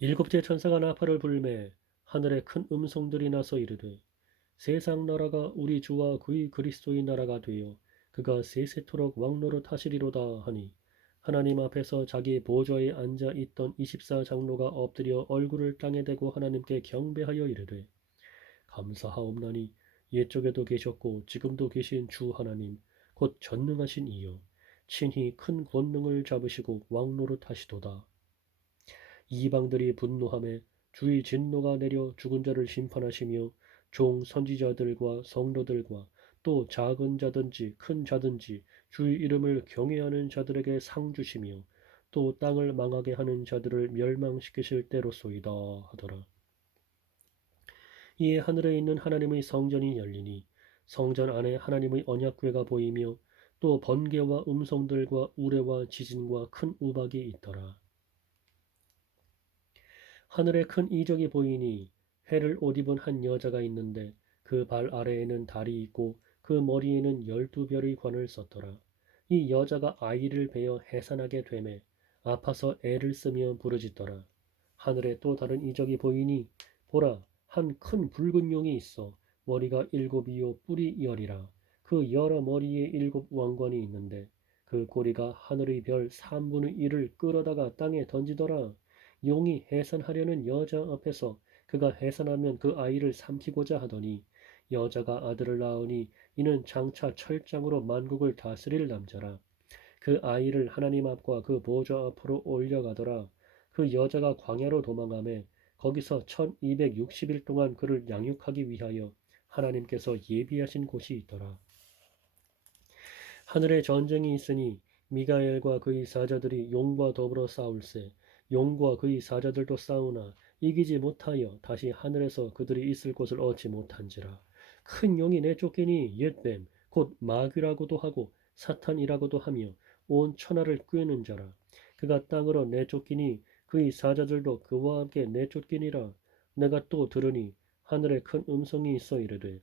일곱째 천사가 나팔을 불매 하늘에 큰 음성들이 나서 이르되 세상 나라가 우리 주와 그의 그리스도의 나라가 되어 그가 세세토록 왕노릇 하시리로다 하니 하나님 앞에서 자기 보좌에 앉아 있던 24장로가 엎드려 얼굴을 땅에 대고 하나님께 경배하여 이르되 감사하옵나니 옛적에도 계셨고 지금도 계신 주 하나님 곧 전능하신 이여 친히 큰 권능을 잡으시고 왕노릇 하시도다. 이방들이 분노하매 주의 진노가 내려 죽은 자를 심판하시며 종 선지자들과 성도들과 또 작은 자든지 큰 자든지 주의 이름을 경외하는 자들에게 상 주시며 또 땅을 망하게 하는 자들을 멸망시키실 때로소이다 하더라. 이에 하늘에 있는 하나님의 성전이 열리니 성전 안에 하나님의 언약궤가 보이며 또 번개와 음성들과 우레와 지진과 큰 우박이 있더라. 하늘에 큰 이적이 보이니 해를 옷 입은 한 여자가 있는데 그 발 아래에는 달이 있고 그 머리에는 12별의 관을 썼더라. 이 여자가 아이를 베어 해산하게 되매 아파서 애를 쓰며 부르짖더라. 하늘에 또 다른 이적이 보이니 보라 한 큰 붉은 용이 있어 머리가 7이요 뿔이 10이라. 그 여러 머리에 7왕관이 있는데 그 꼬리가 하늘의 별 3분의 1을 끌어다가 땅에 던지더라. 용이 해산하려는 여자 앞에서 그가 해산하면 그 아이를 삼키고자 하더니 여자가 아들을 낳으니 이는 장차 철장으로 만국을 다스릴 남자라. 그 아이를 하나님 앞과 그 보좌 앞으로 올려가더라. 그 여자가 광야로 도망하매 거기서 1260일 동안 그를 양육하기 위하여 하나님께서 예비하신 곳이 있더라. 하늘에 전쟁이 있으니 미가엘과 그의 사자들이 용과 더불어 싸울세 용과 그의 사자들도 싸우나 이기지 못하여 다시 하늘에서 그들이 있을 곳을 얻지 못한지라. 큰 용이 내쫓기니 옛뱀 곧 마귀라고도 하고 사탄이라고도 하며 온 천하를 꿰는 자라. 그가 땅으로 내쫓기니 그의 사자들도 그와 함께 내쫓기니라. 내가 또 들으니 하늘에 큰 음성이 있어 이르되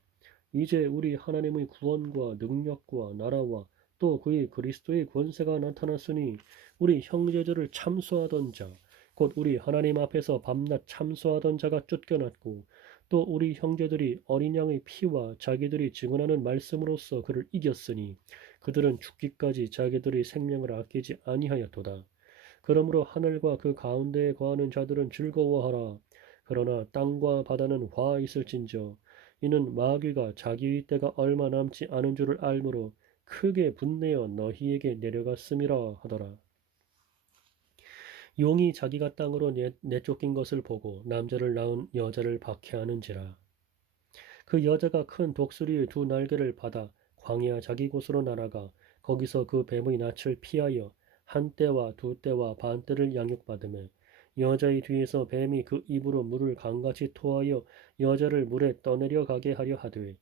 이제 우리 하나님의 구원과 능력과 나라와 또 그의 그리스도의 권세가 나타났으니 우리 형제들을 참소하던 자, 곧 우리 하나님 앞에서 밤낮 참소하던 자가 쫓겨났고 또 우리 형제들이 어린 양의 피와 자기들이 증언하는 말씀으로써 그를 이겼으니 그들은 죽기까지 자기들의 생명을 아끼지 아니하였도다. 그러므로 하늘과 그 가운데에 거하는 자들은 즐거워하라. 그러나 땅과 바다는 화 있을진저 이는 마귀가 자기의 때가 얼마 남지 않은 줄을 알므로 크게 분내어 너희에게 내려갔음이라 하더라. 용이 자기가 땅으로 내쫓긴 것을 보고 남자를 낳은 여자를 박해하는지라. 그 여자가 큰 독수리의 두 날개를 받아 광야 자기 곳으로 날아가 거기서 그 뱀의 낯을 피하여 한 떼와 두 떼와 반 떼를 양육받으며 여자의 뒤에서 뱀이 그 입으로 물을 강같이 토하여 여자를 물에 떠내려 가게 하려 하되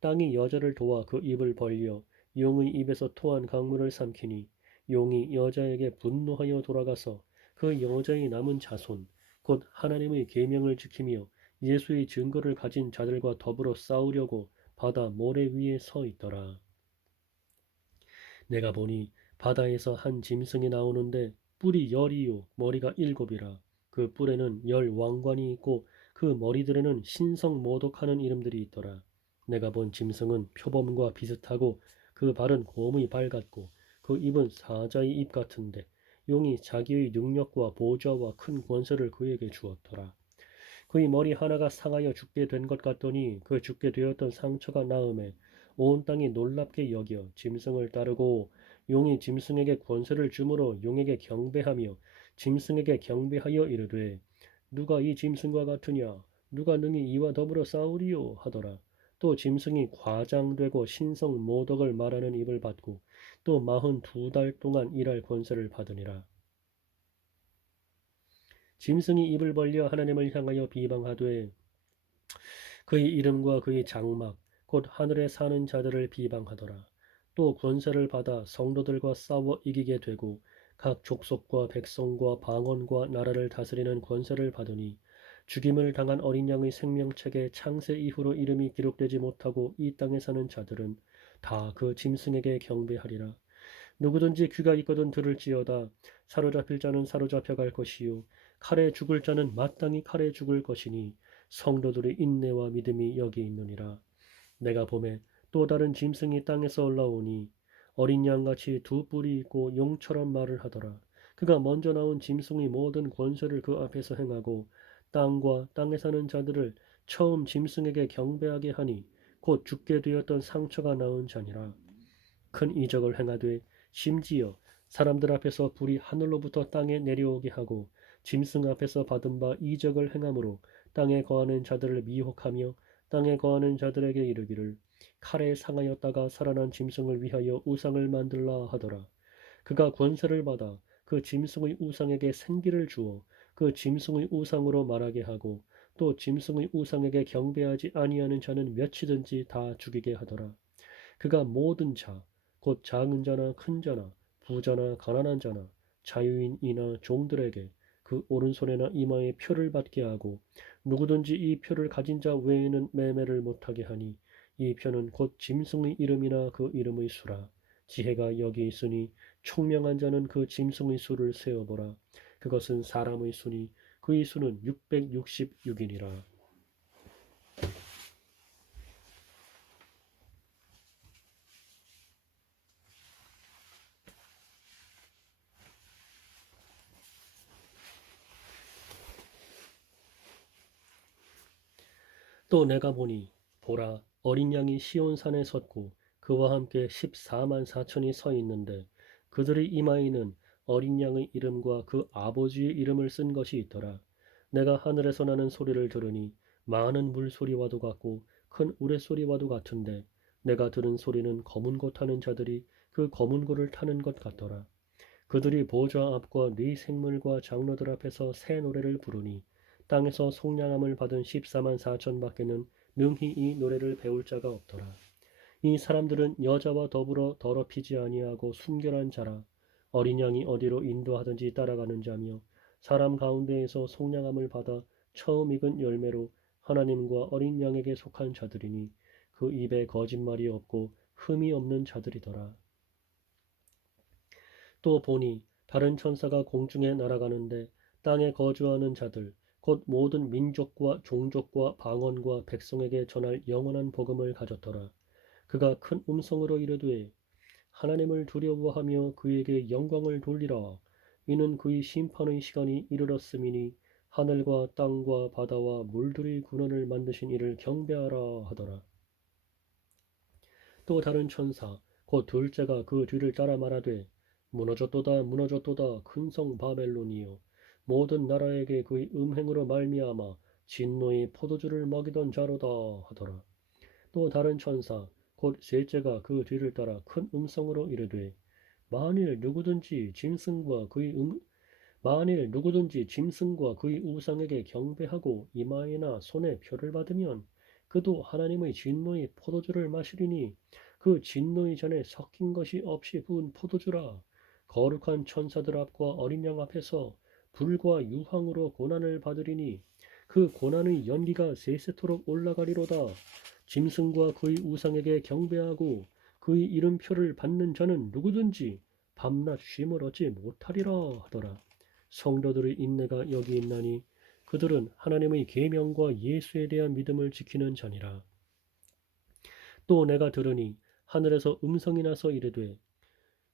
땅이 여자를 도와 그 입을 벌려 용의 입에서 토한 강물을 삼키니 용이 여자에게 분노하여 돌아가서 그 여자의 남은 자손 곧 하나님의 계명을 지키며 예수의 증거를 가진 자들과 더불어 싸우려고 바다 모래 위에 서 있더라. 내가 보니 바다에서 한 짐승이 나오는데 뿔이 10이요 머리가 7이라. 그 뿔에는 10왕관이 있고 그 머리들에는 신성모독하는 이름들이 있더라. 내가 본 짐승은 표범과 비슷하고 그 발은 곰의 발 같고 그 입은 사자의 입 같은데 용이 자기의 능력과 보좌와 큰 권세를 그에게 주었더라. 그의 머리 하나가 상하여 죽게 된 것 같더니 그 죽게 되었던 상처가 나음에 온 땅이 놀랍게 여겨 짐승을 따르고 용이 짐승에게 권세를 주므로 용에게 경배하며 짐승에게 경배하여 이르되 누가 이 짐승과 같으냐 누가 능히 이와 더불어 싸우리요 하더라. 또 짐승이 과장되고 신성 모독을 말하는 입을 받고 또 42달 동안 일할 권세를 받으니라. 짐승이 입을 벌려 하나님을 향하여 비방하되 그의 이름과 그의 장막 곧 하늘에 사는 자들을 비방하더라. 또 권세를 받아 성도들과 싸워 이기게 되고 각 족속과 백성과 방언과 나라를 다스리는 권세를 받으니 죽임을 당한 어린 양의 생명책에 창세 이후로 이름이 기록되지 못하고 이 땅에 사는 자들은 다 그 짐승에게 경배하리라. 누구든지 귀가 있거든 들을지어다. 사로잡힐 자는 사로잡혀갈 것이요 칼에 죽을 자는 마땅히 칼에 죽을 것이니 성도들의 인내와 믿음이 여기 있느니라. 내가 보매 또 다른 짐승이 땅에서 올라오니 어린 양같이 두 뿔이 있고 용처럼 말을 하더라. 그가 먼저 나온 짐승의 모든 권세를 그 앞에서 행하고 땅과 땅에 사는 자들을 처음 짐승에게 경배하게 하니 곧 죽게 되었던 상처가 나온 자니라. 큰 이적을 행하되 심지어 사람들 앞에서 불이 하늘로부터 땅에 내려오게 하고 짐승 앞에서 받은 바 이적을 행함으로 땅에 거하는 자들을 미혹하며 땅에 거하는 자들에게 이르기를 칼에 상하였다가 살아난 짐승을 위하여 우상을 만들라 하더라. 그가 권세를 받아 그 짐승의 우상에게 생기를 주어 그 짐승의 우상으로 말하게 하고 또 짐승의 우상에게 경배하지 아니하는 자는 몇이든지 다 죽이게 하더라. 그가 모든 자, 곧 작은 자나 큰 자나 부자나 가난한 자나 자유인이나 종들에게 그 오른손에나 이마에 표를 받게 하고 누구든지 이 표를 가진 자 외에는 매매를 못하게 하니 이 표는 곧 짐승의 이름이나 그 이름의 수라. 지혜가 여기 있으니 총명한 자는 그 짐승의 수를 세어보라. 그것은 사람의 수니 그의 수는 666이니라. 또 내가 보니 보라 어린 양이 시온산에 섰고 그와 함께 14만 4천이 서 있는데 그들의 이마에는 어린 양의 이름과 그 아버지의 이름을 쓴 것이 있더라. 내가 하늘에서 나는 소리를 들으니 많은 물소리와도 같고 큰 우레소리와도 같은데 내가 들은 소리는 검은 고 타는 자들이 그 검은 고를 타는 것 같더라. 그들이 보좌 앞과 네 생물과 장로들 앞에서 새 노래를 부르니 땅에서 속량함을 받은 14만 4천 밖에는 능히 이 노래를 배울 자가 없더라. 이 사람들은 여자와 더불어 더럽히지 아니하고 순결한 자라. 어린 양이 어디로 인도하든지 따라가는 자며 사람 가운데에서 속량함을 받아 처음 익은 열매로 하나님과 어린 양에게 속한 자들이니 그 입에 거짓말이 없고 흠이 없는 자들이더라. 또 보니 다른 천사가 공중에 날아가는데 땅에 거주하는 자들 곧 모든 민족과 종족과 방언과 백성에게 전할 영원한 복음을 가졌더라. 그가 큰 음성으로 이르되 하나님을 두려워하며 그에게 영광을 돌리라. 이는 그의 심판의 시간이 이르렀음이니 하늘과 땅과 바다와 물들이 군원을 만드신 이를 경배하라 하더라. 또 다른 천사 곧 둘째가 그 뒤를 따라 말하되 무너졌도다 무너졌도다 큰 성 바벨론이요 모든 나라에게 그의 음행으로 말미암아 진노의 포도주를 먹이던 자로다 하더라. 또 다른 천사 곧 셋째가 그 뒤를 따라 큰 음성으로 이르되 만일 누구든지 짐승과 그의 우상에게 경배하고 이마에나 손에 표를 받으면 그도 하나님의 진노의 포도주를 마시리니 그 진노의 잔에 섞인 것이 없이 부은 포도주라. 거룩한 천사들 앞과 어린 양 앞에서 불과 유황으로 고난을 받으리니 그 고난의 연기가 세세토록 올라가리로다. 짐승과 그의 우상에게 경배하고 그의 이름표를 받는 자는 누구든지 밤낮 쉼을 얻지 못하리라 하더라. 성도들의 인내가 여기 있나니 그들은 하나님의 계명과 예수에 대한 믿음을 지키는 자니라. 또 내가 들으니 하늘에서 음성이 나서 이르되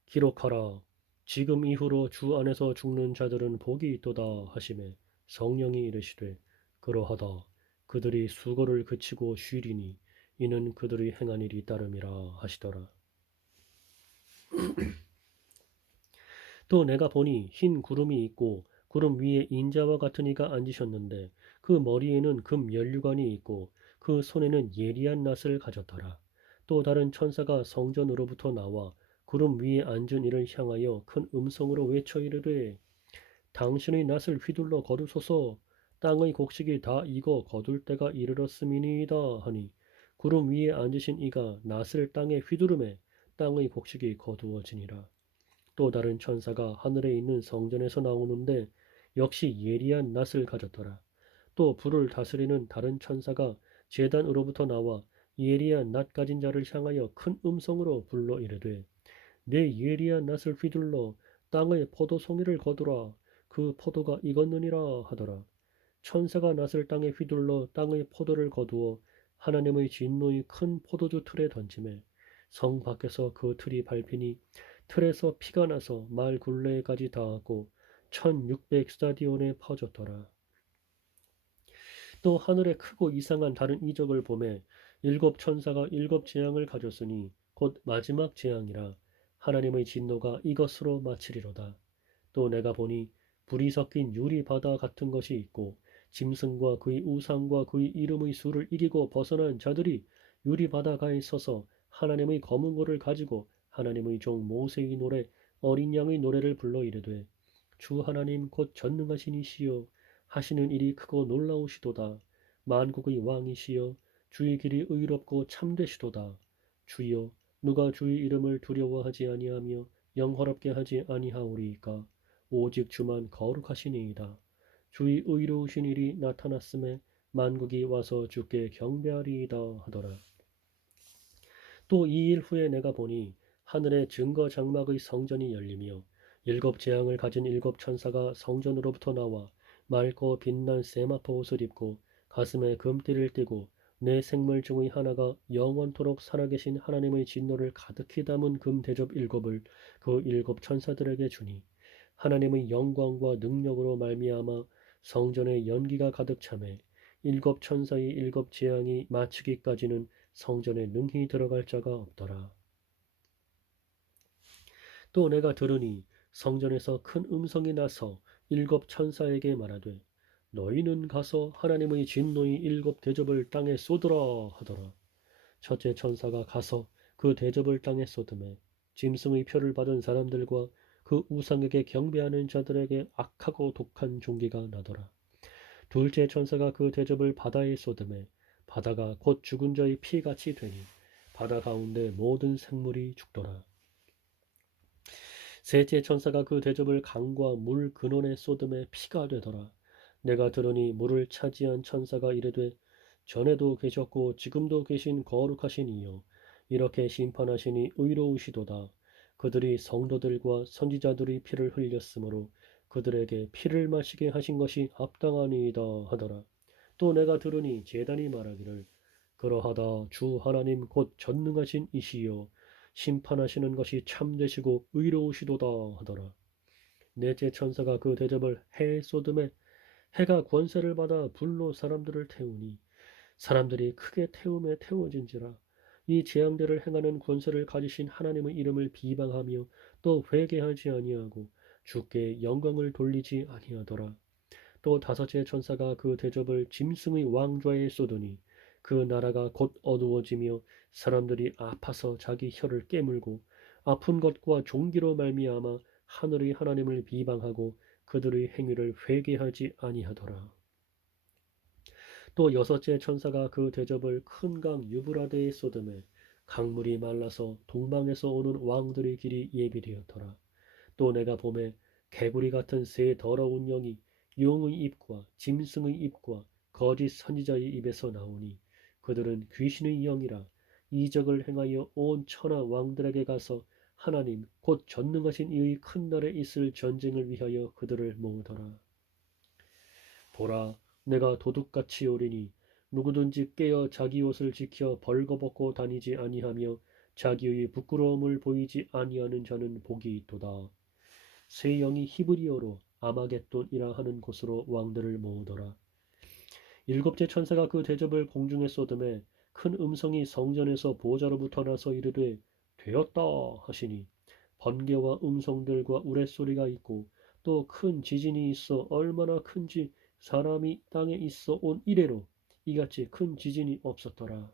기록하라. 지금 이후로 주 안에서 죽는 자들은 복이 있도다 하시매 성령이 이르시되 그러하다. 그들이 수고를 그치고 쉬리니 이는 그들의 행한 일이 따름이라 하시더라. 또 내가 보니 흰 구름이 있고 구름 위에 인자와 같은 이가 앉으셨는데 그 머리에는 금 연류관이 있고 그 손에는 예리한 낫을 가졌더라. 또 다른 천사가 성전으로부터 나와 구름 위에 앉은 이를 향하여 큰 음성으로 외쳐 이르되 당신의 낫을 휘둘러 거두소서. 땅의 곡식이 다 익어 거둘 때가 이르렀음이니이다 하니 구름 위에 앉으신 이가 낫을 땅에 휘두르매 땅의 곡식이 거두어지니라. 또 다른 천사가 하늘에 있는 성전에서 나오는데 역시 예리한 낫을 가졌더라. 또 불을 다스리는 다른 천사가 제단으로부터 나와 예리한 낫 가진 자를 향하여 큰 음성으로 불러 이르되 내 예리한 낫을 휘둘러 땅의 포도송이를 거두라. 그 포도가 익었느니라 하더라. 천사가 낫을 땅에 휘둘러 땅의 포도를 거두어 하나님의 진노의 큰 포도주 틀에 던지매 성 밖에서 그 틀이 밟히니 틀에서 피가 나서 말 굴레까지 닿았고 1600스타디온에 퍼졌더라. 또 하늘에 크고 이상한 다른 이적을 보매 일곱 천사가 일곱 재앙을 가졌으니 곧 마지막 재앙이라 하나님의 진노가 이것으로 마치리로다. 또 내가 보니 불이 섞인 유리 바다 같은 것이 있고 짐승과 그의 우상과 그의 이름의 수를 이기고 벗어난 자들이 유리 바다가에 서서 하나님의 검은 고를 가지고 하나님의 종 모세의 노래 어린 양의 노래를 불러 이르되 주 하나님 곧 전능하신 이시여 하시는 일이 크고 놀라우시도다. 만국의 왕이시여 주의 길이 의롭고 참되시도다. 주여 누가 주의 이름을 두려워하지 아니하며 영화롭게 하지 아니하오리이까. 오직 주만 거룩하시니이다. 주의 의로우신 일이 나타났음에 만국이 와서 주께 경배하리이다 하더라. 또 2일 후에 내가 보니 하늘의 증거 장막의 성전이 열리며 일곱 재앙을 가진 일곱 천사가 성전으로부터 나와 맑고 빛난 세마포 옷을 입고 가슴에 금띠를 띠고 내 생물 중의 하나가 영원토록 살아계신 하나님의 진노를 가득히 담은 금 대접 일곱을 그 일곱 천사들에게 주니 하나님의 영광과 능력으로 말미암아 성전에 연기가 가득 차매 일곱 천사의 일곱 재앙이 마치기까지는 성전에 능히 들어갈 자가 없더라. 또 내가 들으니 성전에서 큰 음성이 나서 일곱 천사에게 말하되 너희는 가서 하나님의 진노의 일곱 대접을 땅에 쏟으라 하더라. 첫째 천사가 가서 그 대접을 땅에 쏟음에 짐승의 표를 받은 사람들과 그 우상에게 경배하는 자들에게 악하고 독한 종기가 나더라. 둘째 천사가 그 대접을 바다에 쏟음에 바다가 곧 죽은 자의 피같이 되니 바다 가운데 모든 생물이 죽더라. 셋째 천사가 그 대접을 강과 물 근원에 쏟음에 피가 되더라. 내가 들으니 물을 차지한 천사가 이르되 전에도 계셨고 지금도 계신 거룩하신 이여 이렇게 심판하시니 의로우시도다. 그들이 성도들과 선지자들의 피를 흘렸으므로 그들에게 피를 마시게 하신 것이 합당하니이다 하더라. 또 내가 들으니 제단이 말하기를 그러하다 주 하나님 곧 전능하신 이시여 심판하시는 것이 참되시고 의로우시도다 하더라. 넷째 천사가 그 대접을 해에 쏟음에 해가 권세를 받아 불로 사람들을 태우니 사람들이 크게 태움에 태워진지라. 이 재앙들을 행하는 권세를 가지신 하나님의 이름을 비방하며 또 회개하지 아니하고 주께 영광을 돌리지 아니하더라. 또 다섯째 천사가 그 대접을 짐승의 왕좌에 쏟으니 그 나라가 곧 어두워지며 사람들이 아파서 자기 혀를 깨물고 아픈 것과 종기로 말미암아 하늘의 하나님을 비방하고 그들의 행위를 회개하지 아니하더라. 또 여섯째 천사가 그 대접을 큰 강 유브라데에 쏟음에 강물이 말라서 동방에서 오는 왕들의 길이 예비되었더라. 또 내가 보매 개구리 같은 새 더러운 영이 용의 입과 짐승의 입과 거짓 선지자의 입에서 나오니 그들은 귀신의 영이라 이적을 행하여 온 천하 왕들에게 가서 하나님 곧 전능하신 이의 큰 날에 있을 전쟁을 위하여 그들을 모으더라. 보라, 내가 도둑같이 오리니 누구든지 깨어 자기 옷을 지켜 벌거벗고 다니지 아니하며 자기의 부끄러움을 보이지 아니하는 자는 복이 있도다. 새 영이 히브리어로 아마겟돈이라 하는 곳으로 왕들을 모으더라. 일곱째 천사가 그 대접을 공중에 쏟음에 큰 음성이 성전에서 보좌로부터 나서 이르되 되었다 하시니 번개와 음성들과 우레소리가 있고 또 큰 지진이 있어 얼마나 큰지 사람이 땅에 있어 온 이래로 이같이 큰 지진이 없었더라.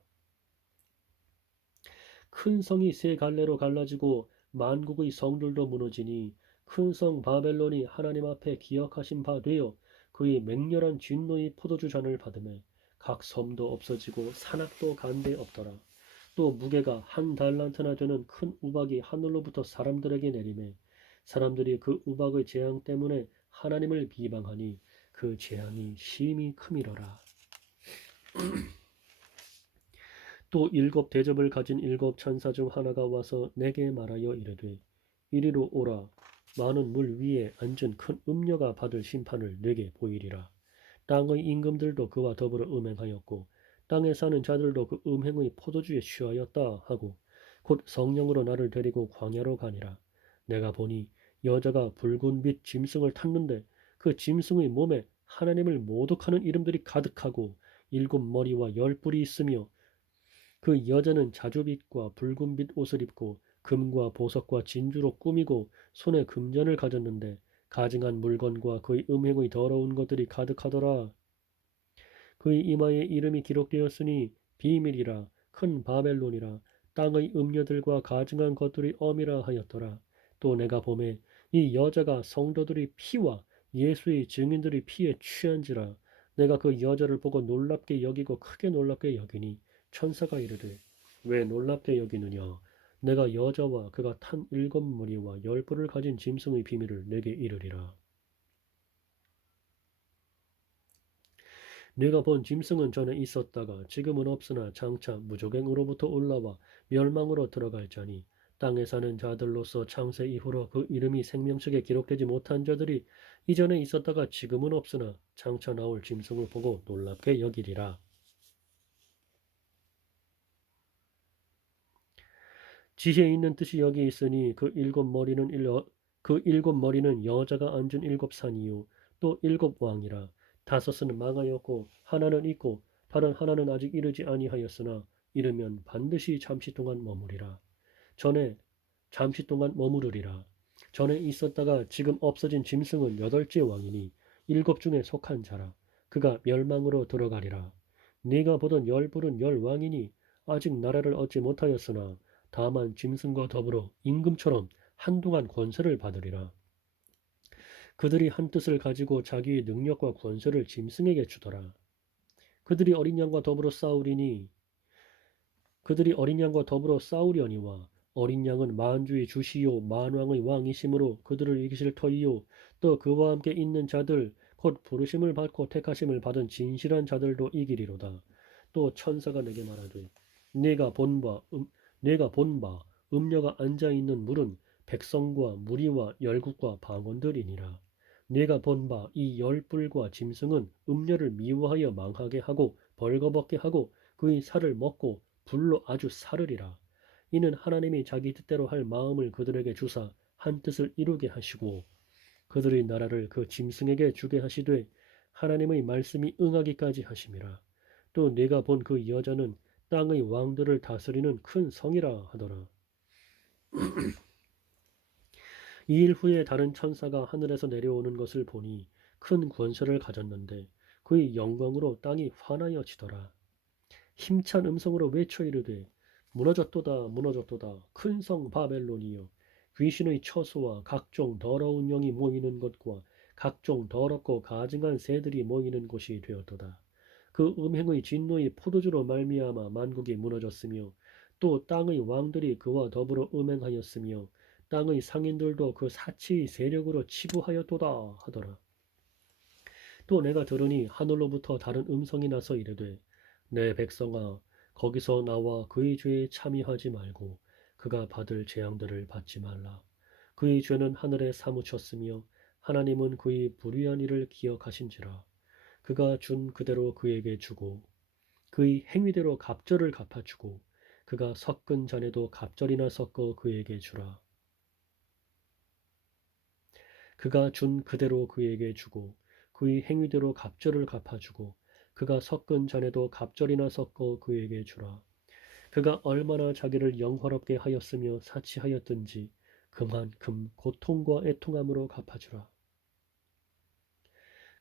큰 성이 세 갈래로 갈라지고 만국의 성들도 무너지니 큰 성 바벨론이 하나님 앞에 기억하신 바 되어 그의 맹렬한 진노의 포도주 잔을 받으매 각 섬도 없어지고 산악도 간데 없더라. 또 무게가 한 달란트나 되는 큰 우박이 하늘로부터 사람들에게 내리매 사람들이 그 우박의 재앙 때문에 하나님을 비방하니 그 재앙이 심히 크미러라. 또 일곱 대접을 가진 일곱 천사 중 하나가 와서 내게 말하여 이르되 이리로 오라. 많은 물 위에 앉은 큰 음녀가 받을 심판을 내게 보이리라. 땅의 임금들도 그와 더불어 음행하였고 땅에 사는 자들도 그 음행의 포도주에 취하였다 하고 곧 성령으로 나를 데리고 광야로 가니라. 내가 보니 여자가 붉은 빛 짐승을 탔는데 그 짐승의 몸에 하나님을 모독하는 이름들이 가득하고 일곱 머리와 열 뿔이 있으며 그 여자는 자주빛과 붉은빛 옷을 입고 금과 보석과 진주로 꾸미고 손에 금전을 가졌는데 가증한 물건과 그의 음행의 더러운 것들이 가득하더라. 그의 이마에 이름이 기록되었으니 비밀이라 큰 바벨론이라 땅의 음녀들과 가증한 것들이 엄이라 하였더라. 또 내가 보매 이 여자가 성도들의 피와 예수의 증인들의 피에 취한지라. 내가 그 여자를 보고 놀랍게 여기고 크게 놀랍게 여기니 천사가 이르되 왜 놀랍게 여기느냐. 내가 여자와 그가 탄 일곱 무리와 열 뿔을 가진 짐승의 비밀을 내게 이르리라. 네가 본 짐승은 전에 있었다가 지금은 없으나 장차 무조갱으로부터 올라와 멸망으로 들어갈 자니 땅에 사는 자들로서 창세 이후로 그 이름이 생명책에 기록되지 못한 자들이 이전에 있었다가 지금은 없으나 장차 나올 짐승을 보고 놀랍게 여기리라. 지혜에 있는 뜻이 여기 있으니 그 일곱 머리는 여자가 앉은 일곱 산이요 또 일곱 왕이라. 다섯은 망하였고 하나는 있고 다른 하나는 아직 이르지 아니하였으나 이르면 반드시 잠시 동안 머무리라. 전에 잠시 동안 머무르리라. 전에 있었다가 지금 없어진 짐승은 여덟째 왕이니 일곱 중에 속한 자라. 그가 멸망으로 들어가리라. 네가 보던 열 뿔은 열 왕이니 아직 나라를 얻지 못하였으나 다만 짐승과 더불어 임금처럼 한동안 권세를 받으리라. 그들이 한 뜻을 가지고 자기의 능력과 권세를 짐승에게 주더라. 그들이 어린 양과 더불어 싸우리니 그들이 어린 양과 더불어 싸우려니와 어린 양은 만주의 주시요 만왕의 왕이심으로 그들을 이기실 터이요 또 그와 함께 있는 자들 곧 부르심을 받고 택하심을 받은 진실한 자들도 이기리로다. 또 천사가 내게 말하되 내가 본 바 음녀가 앉아 있는 물은 백성과 무리와 열국과 방언들이니라. 내가 본 바 이 열불과 짐승은 음녀를 미워하여 망하게 하고 벌거벗게 하고 그의 살을 먹고 불로 아주 사르리라. 이는 하나님이 자기 뜻대로 할 마음을 그들에게 주사 한 뜻을 이루게 하시고 그들의 나라를 그 짐승에게 주게 하시되 하나님의 말씀이 응하기까지 하심이라. 또 내가 본 그 여자는 땅의 왕들을 다스리는 큰 성이라 하더라. 이 일 후에 다른 천사가 하늘에서 내려오는 것을 보니 큰 권세를 가졌는데 그의 영광으로 땅이 환하여 지더라. 힘찬 음성으로 외쳐 이르되 무너졌도다 무너졌도다 큰 성 바벨론이여 귀신의 처소와 각종 더러운 영이 모이는 것과 각종 더럽고 가증한 새들이 모이는 곳이 되었도다. 그 음행의 진노의 포도주로 말미암아 만국이 무너졌으며 또 땅의 왕들이 그와 더불어 음행하였으며 땅의 상인들도 그 사치의 세력으로 치부하였도다 하더라. 또 내가 들으니 하늘로부터 다른 음성이 나서 이르되 내 백성아 거기서 나와 그의 죄에 참여하지 말고 그가 받을 재앙들을 받지 말라. 그의 죄는 하늘에 사무쳤으며 하나님은 그의 불의한 일을 기억하신지라. 그가 준 그대로 그에게 주고 그의 행위대로 갑절을 갚아주고 그가 섞은 잔에도 갑절이나 섞어 그에게 주라. 그가 준 그대로 그에게 주고 그의 행위대로 갑절을 갚아주고 그가 섞은 잔에도 갑절이나 섞어 그에게 주라. 그가 얼마나 자기를 영화롭게 하였으며 사치하였든지 그만큼 고통과 애통함으로 갚아주라.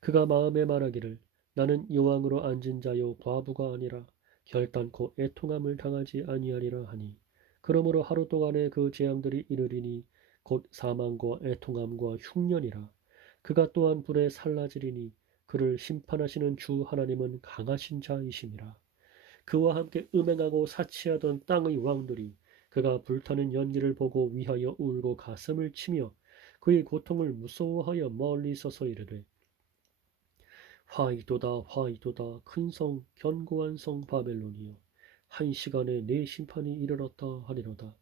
그가 마음에 말하기를 나는 여왕으로 앉은 자요 과부가 아니라 결단코 애통함을 당하지 아니하리라 하니 그러므로 하루 동안에 그 재앙들이 이르리니 곧 사망과 애통함과 흉년이라. 그가 또한 불에 살라지리니 그를 심판하시는 주 하나님은 강하신 자이심이라. 그와 함께 음행하고 사치하던 땅의 왕들이 그가 불타는 연기를 보고 위하여 울고 가슴을 치며 그의 고통을 무서워하여 멀리 서서 이르되 화이도다 화이도다 큰 성 견고한 성 바벨론이여 한 시간에 내 심판이 이르렀다 하리로다.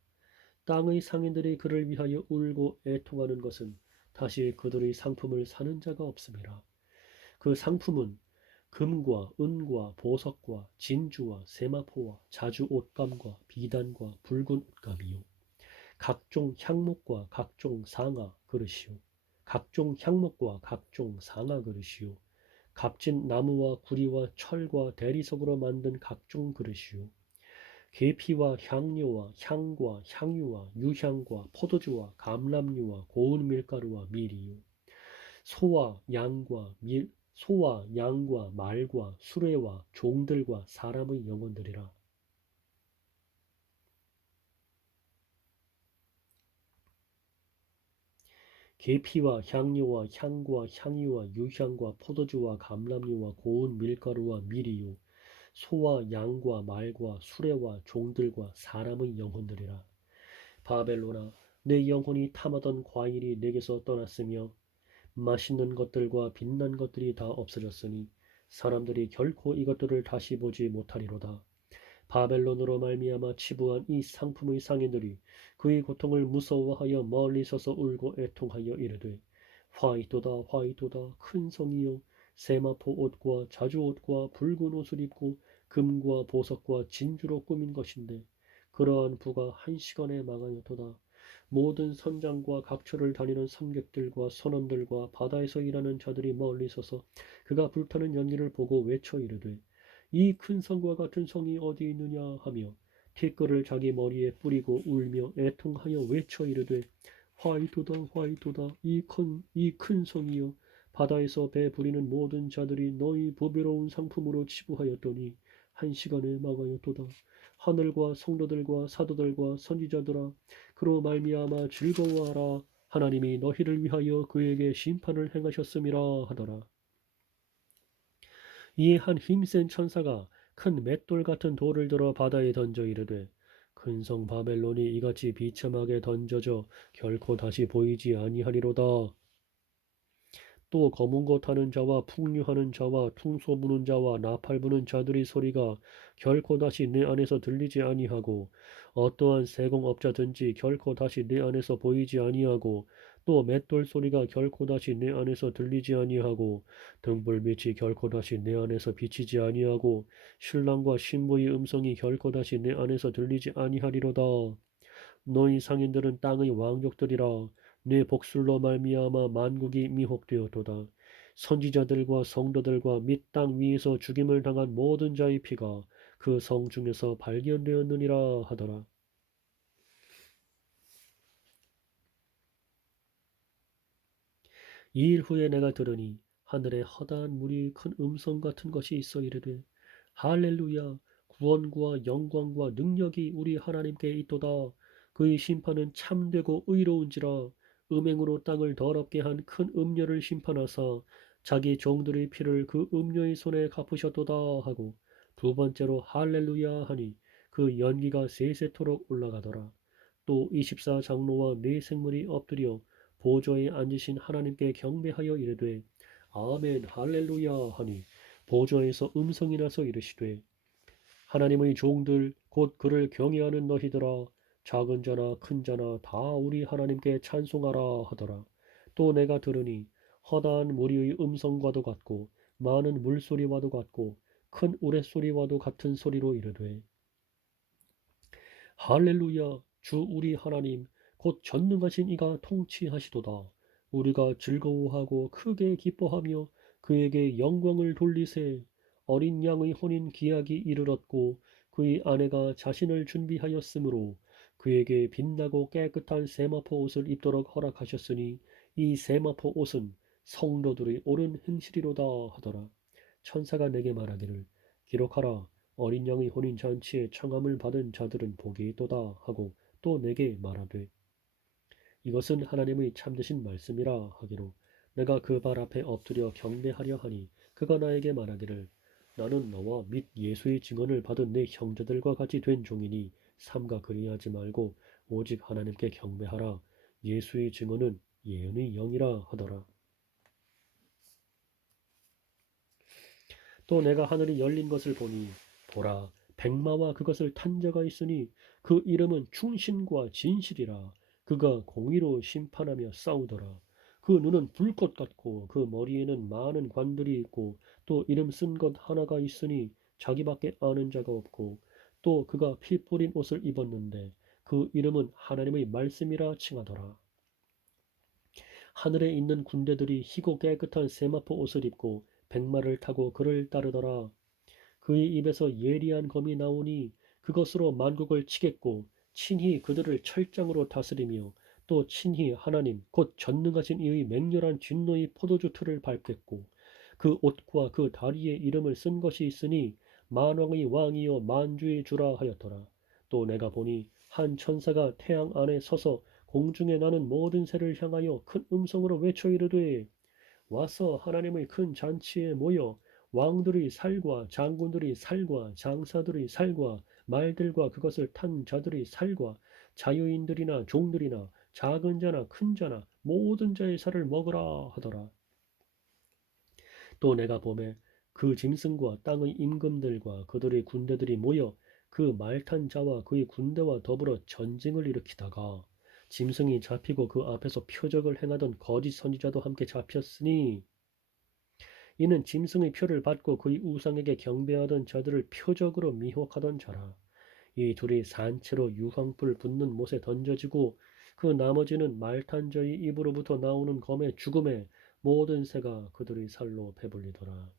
땅의 상인들이 그를 위하여 울고 애통하는 것은 다시 그들의 상품을 사는 자가 없음이라. 그 상품은 금과 은과 보석과 진주와 세마포와 자주 옷감과 비단과 붉은 옷감이요 각종 향목과 각종 상아 그릇이요 각종 향목과 각종 상아 그릇이요 값진 나무와 구리와 철과 대리석으로 만든 각종 그릇이요 계피와 향료와 향과 향유와 유향과 포도주와 감람류와 고운 밀가루와 밀이요 소와 양과 말과 수레와 종들과 사람의 영혼들이라. 계피와 향료와 향과 향유와 유향과 포도주와 감람류와 고운 밀가루와 밀이요 소와 양과 말과 수레와 종들과 사람의 영혼들이라. 바벨로나 내 영혼이 탐하던 과일이 내게서 떠났으며 맛있는 것들과 빛난 것들이 다 없어졌으니 사람들이 결코 이것들을 다시 보지 못하리로다. 바벨론으로 말미암아 치부한 이 상품의 상인들이 그의 고통을 무서워하여 멀리 서서 울고 애통하여 이르되 화이도다 화이도다 큰 성이여 세마포 옷과 자주 옷과 붉은 옷을 입고 금과 보석과 진주로 꾸민 것인데 그러한 부가 한 시간에 망하였도다. 모든 선장과 각처를 다니는 선객들과 선원들과 바다에서 일하는 자들이 멀리 서서 그가 불타는 연기를 보고 외쳐 이르되 이 큰 성과 같은 성이 어디 있느냐 하며 티끌을 자기 머리에 뿌리고 울며 애통하여 외쳐 이르되 화이도다 화이도다 이 큰 성이여 바다에서 배 부리는 모든 자들이 너희 보배로운 상품으로 치부하였더니 한 시간에 망하였도다. 하늘과 성도들과 사도들과 선지자들아 그로 말미암아 즐거워하라. 하나님이 너희를 위하여 그에게 심판을 행하셨음이라 하더라. 이에 한 힘센 천사가 큰 맷돌 같은 돌을 들어 바다에 던져 이르되 큰 성 바벨론이 이같이 비참하게 던져져 결코 다시 보이지 아니하리로다. 또 검은 것 하는 자와 풍류하는 자와 퉁소 부는 자와 나팔 부는 자들의 소리가 결코 다시 내 안에서 들리지 아니하고 어떠한 세공업자든지 결코 다시 내 안에서 보이지 아니하고 또 맷돌 소리가 결코 다시 내 안에서 들리지 아니하고 등불빛이 결코 다시 내 안에서 비치지 아니하고 신랑과 신부의 음성이 결코 다시 내 안에서 들리지 아니하리로다. 너희 상인들은 땅의 왕족들이라 내 복술로 말미암아 만국이 미혹되었도다. 선지자들과 성도들과 및 땅 위에서 죽임을 당한 모든 자의 피가 그 성 중에서 발견되었느니라 하더라. 이 일 후에 내가 들으니 하늘에 허다한 무리의 큰 음성 같은 것이 있어 이르되 할렐루야, 구원과 영광과 능력이 우리 하나님께 있도다. 그의 심판은 참되고 의로운지라. 음행으로 땅을 더럽게 한 큰 음녀를 심판하사 자기 종들의 피를 그 음녀의 손에 갚으셨도다 하고 두 번째로 할렐루야 하니 그 연기가 세세토록 올라가더라. 또 24장로와 네 생물이 엎드려 보좌에 앉으신 하나님께 경배하여 이르되 아멘 할렐루야 하니 보좌에서 음성이 나서 이르시되 하나님의 종들 곧 그를 경외하는 너희들아 작은 자나 큰 자나 다 우리 하나님께 찬송하라 하더라. 또 내가 들으니 허다한 무리의 음성과도 같고 많은 물소리와도 같고 큰 우레소리와도 같은 소리로 이르되 할렐루야 주 우리 하나님 곧 전능하신 이가 통치하시도다. 우리가 즐거워하고 크게 기뻐하며 그에게 영광을 돌리세. 어린 양의 혼인 기약이 이르렀고 그의 아내가 자신을 준비하였으므로 그에게 빛나고 깨끗한 세마포 옷을 입도록 허락하셨으니 이 세마포 옷은 성도들의 옳은 행실이로다 하더라. 천사가 내게 말하기를 기록하라. 어린 양의 혼인 잔치에 청함을 받은 자들은 복이 있도다 하고 또 내게 말하되 이것은 하나님의 참되신 말씀이라 하기로 내가 그 발 앞에 엎드려 경배하려 하니 그가 나에게 말하기를 나는 너와 및 예수의 증언을 받은 내 형제들과 같이 된 종이니 삼가 그리하지 말고 오직 하나님께 경배하라. 예수의 증언은 예언의 영이라 하더라. 또 내가 하늘이 열린 것을 보니 보라 백마와 그것을 탄 자가 있으니 그 이름은 충신과 진실이라. 그가 공의로 심판하며 싸우더라. 그 눈은 불꽃 같고 그 머리에는 많은 관들이 있고 또 이름 쓴 것 하나가 있으니 자기밖에 아는 자가 없고 또 그가 피 뿌린 옷을 입었는데 그 이름은 하나님의 말씀이라 칭하더라. 하늘에 있는 군대들이 희고 깨끗한 세마포 옷을 입고 백마를 타고 그를 따르더라. 그의 입에서 예리한 검이 나오니 그것으로 만국을 치겠고 친히 그들을 철장으로 다스리며 또 친히 하나님 곧 전능하신 이의 맹렬한 진노의 포도주 틀을 밟겠고 그 옷과 그 다리에 이름을 쓴 것이 있으니 만왕의 왕이요 만주의 주라 하였더라. 또 내가 보니 한 천사가 태양 안에 서서 공중에 나는 모든 새를 향하여 큰 음성으로 외쳐 이르되 와서 하나님의 큰 잔치에 모여 왕들의 살과 장군들의 살과 장사들의 살과 말들과 그것을 탄 자들의 살과 자유인들이나 종들이나 작은 자나 큰 자나 모든 자의 살을 먹으라 하더라. 또 내가 보매 그 짐승과 땅의 임금들과 그들의 군대들이 모여 그 말 탄 자와 그의 군대와 더불어 전쟁을 일으키다가 짐승이 잡히고 그 앞에서 표적을 행하던 거짓 선지자도 함께 잡혔으니 이는 짐승의 표를 받고 그의 우상에게 경배하던 자들을 표적으로 미혹하던 자라. 이 둘이 산채로 유황불 붙는 못에 던져지고 그 나머지는 말탄 자의 입으로부터 나오는 검의 죽음에 모든 새가 그들의 살로 배불리더라.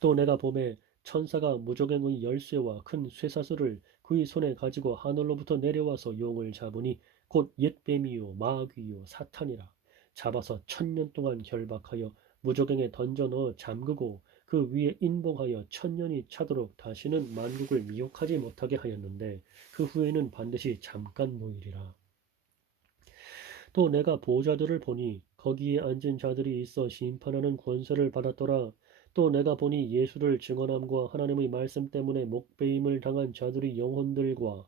또 내가 보매 천사가 무저갱의 열쇠와 큰 쇠사슬을 그의 손에 가지고 하늘로부터 내려와서 용을 잡으니 곧 옛뱀이요 마귀요 사탄이라. 잡아서 1000년 동안 결박하여 무저갱에 던져 넣어 잠그고 그 위에 인봉하여 1000년이 차도록 다시는 만국을 미혹하지 못하게 하였는데 그 후에는 반드시 잠깐 노일이라. 또 내가 보좌들을 보니 거기에 앉은 자들이 있어 심판하는 권세를 받았더라. 또 내가 보니 예수를 증언함과 하나님의 말씀 때문에 목배임을 당한 자들의 영혼들과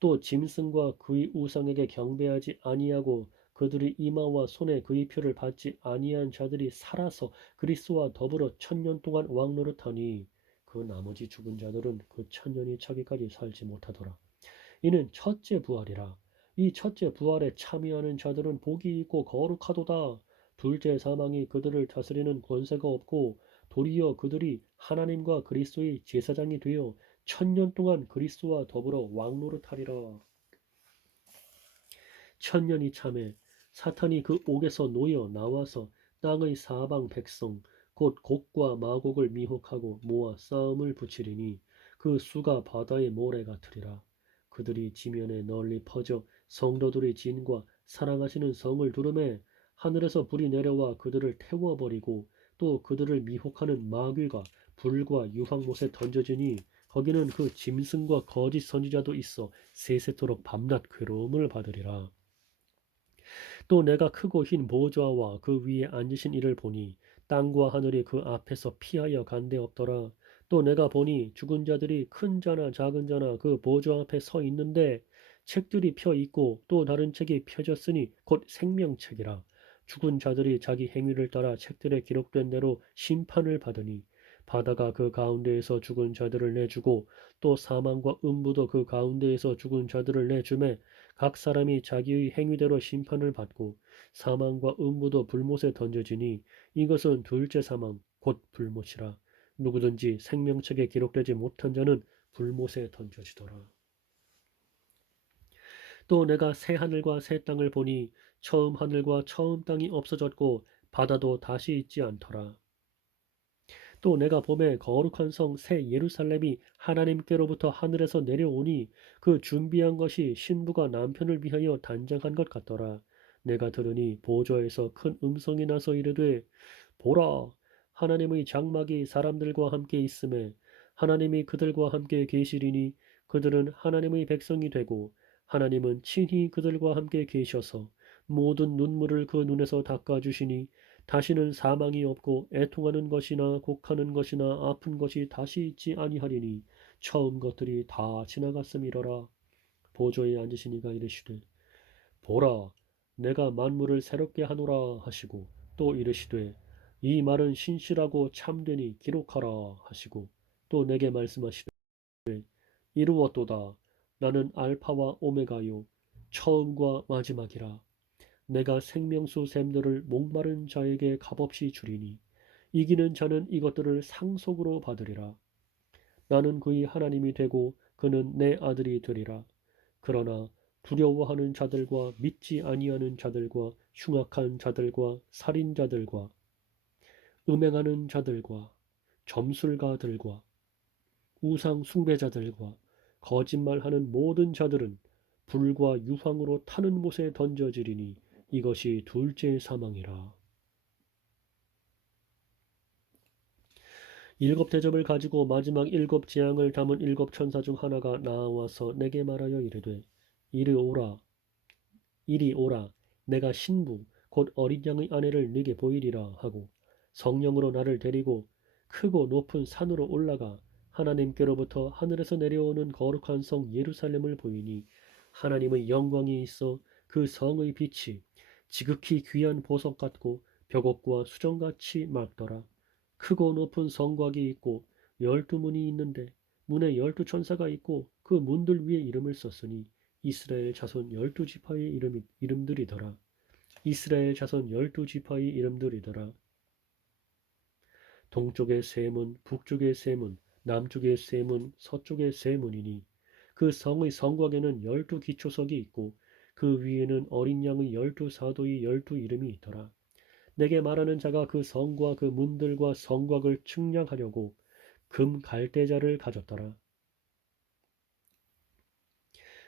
또 짐승과 그의 우상에게 경배하지 아니하고 그들의 이마와 손에 그의 표를 받지 아니한 자들이 살아서 그리스도와 더불어 1000년 동안 왕노릇하니 그 나머지 죽은 자들은 그 1000년이 차기까지 살지 못하더라. 이는 첫째 부활이라. 이 첫째 부활에 참여하는 자들은 복이 있고 거룩하도다. 둘째 사망이 그들을 다스리는 권세가 없고 도리어 그들이 하나님과 그리스도의 제사장이 되어 1000년 동안 그리스도와 더불어 왕노릇하리라. 1000년이 참에 사탄이 그 옥에서 놓여 나와서 땅의 사방 백성 곧 곡과 마곡을 미혹하고 모아 싸움을 붙이리니 그 수가 바다의 모래 같으리라. 그들이 지면에 널리 퍼져 성도들의 진과 사랑하시는 성을 두르매 하늘에서 불이 내려와 그들을 태워버리고 또 그들을 미혹하는 마귀가 불과 유황못에 던져지니 거기는 그 짐승과 거짓 선지자도 있어 세세토록 밤낮 괴로움을 받으리라. 또 내가 크고 흰 보좌와 그 위에 앉으신 이를 보니 땅과 하늘이 그 앞에서 피하여 간데 없더라. 또 내가 보니 죽은 자들이 큰 자나 작은 자나 그 보좌 앞에 서 있는데 책들이 펴 있고 또 다른 책이 펴졌으니 곧 생명책이라. 죽은 자들이 자기 행위를 따라 책들에 기록된 대로 심판을 받으니 바다가 그 가운데에서 죽은 자들을 내주고 또 사망과 음부도 그 가운데에서 죽은 자들을 내주매 각 사람이 자기의 행위대로 심판을 받고 사망과 음부도 불못에 던져지니 이것은 둘째 사망 곧 불못이라. 누구든지 생명책에 기록되지 못한 자는 불못에 던져지더라. 또 내가 새 하늘과 새 땅을 보니 처음 하늘과 처음 땅이 없어졌고 바다도 다시 있지 않더라. 또 내가 봄에 거룩한 성 새 예루살렘이 하나님께로부터 하늘에서 내려오니 그 준비한 것이 신부가 남편을 위하여 단장한 것 같더라. 내가 들으니 보좌에서 큰 음성이 나서 이르되 보라, 하나님의 장막이 사람들과 함께 있음에 하나님이 그들과 함께 계시리니 그들은 하나님의 백성이 되고 하나님은 친히 그들과 함께 계셔서 모든 눈물을 그 눈에서 닦아주시니 다시는 사망이 없고 애통하는 것이나 곡하는 것이나 아픈 것이 다시 있지 아니하리니 처음 것들이 다 지나갔음이러라. 보좌에 앉으신 이가 이르시되 보라, 내가 만물을 새롭게 하노라 하시고 또 이르시되 이 말은 신실하고 참되니 기록하라 하시고 또 내게 말씀하시되 이루었도다. 나는 알파와 오메가요 처음과 마지막이라. 내가 생명수 샘들을 목마른 자에게 값없이 주리니 이기는 자는 이것들을 상속으로 받으리라. 나는 그의 하나님이 되고 그는 내 아들이 되리라. 그러나 두려워하는 자들과 믿지 아니하는 자들과 흉악한 자들과 살인자들과 음행하는 자들과 점술가들과 우상 숭배자들과 거짓말하는 모든 자들은 불과 유황으로 타는 못에 던져지리니 이것이 둘째 사망이라. 일곱 대접을 가지고 마지막 일곱 재앙을 담은 일곱 천사 중 하나가 나와서 내게 말하여 이르되 이리 오라 내가 신부 곧 어린 양의 아내를 네게 보이리라 하고 성령으로 나를 데리고 크고 높은 산으로 올라가 하나님께로부터 하늘에서 내려오는 거룩한 성 예루살렘을 보이니 하나님의 영광이 있어 그 성의 빛이 지극히 귀한 보석 같고 벽옥과 수정같이 맑더라. 크고 높은 성곽이 있고 12문이 있는데 문에 12천사가 있고 그 문들 위에 이름을 썼으니 이스라엘 자손 12지파의 이름들이더라. 이스라엘 자손 12지파의 이름들이더라. 동쪽의 세 문, 북쪽의 세 문, 남쪽의 세 문, 서쪽의 세 문이니 그 성의 성곽에는 12기초석이 있고 그 위에는 어린 양의 12사도의 12이름이 있더라. 내게 말하는 자가 그 성과 그 문들과 성곽을 측량하려고 금 갈대자를 가졌더라.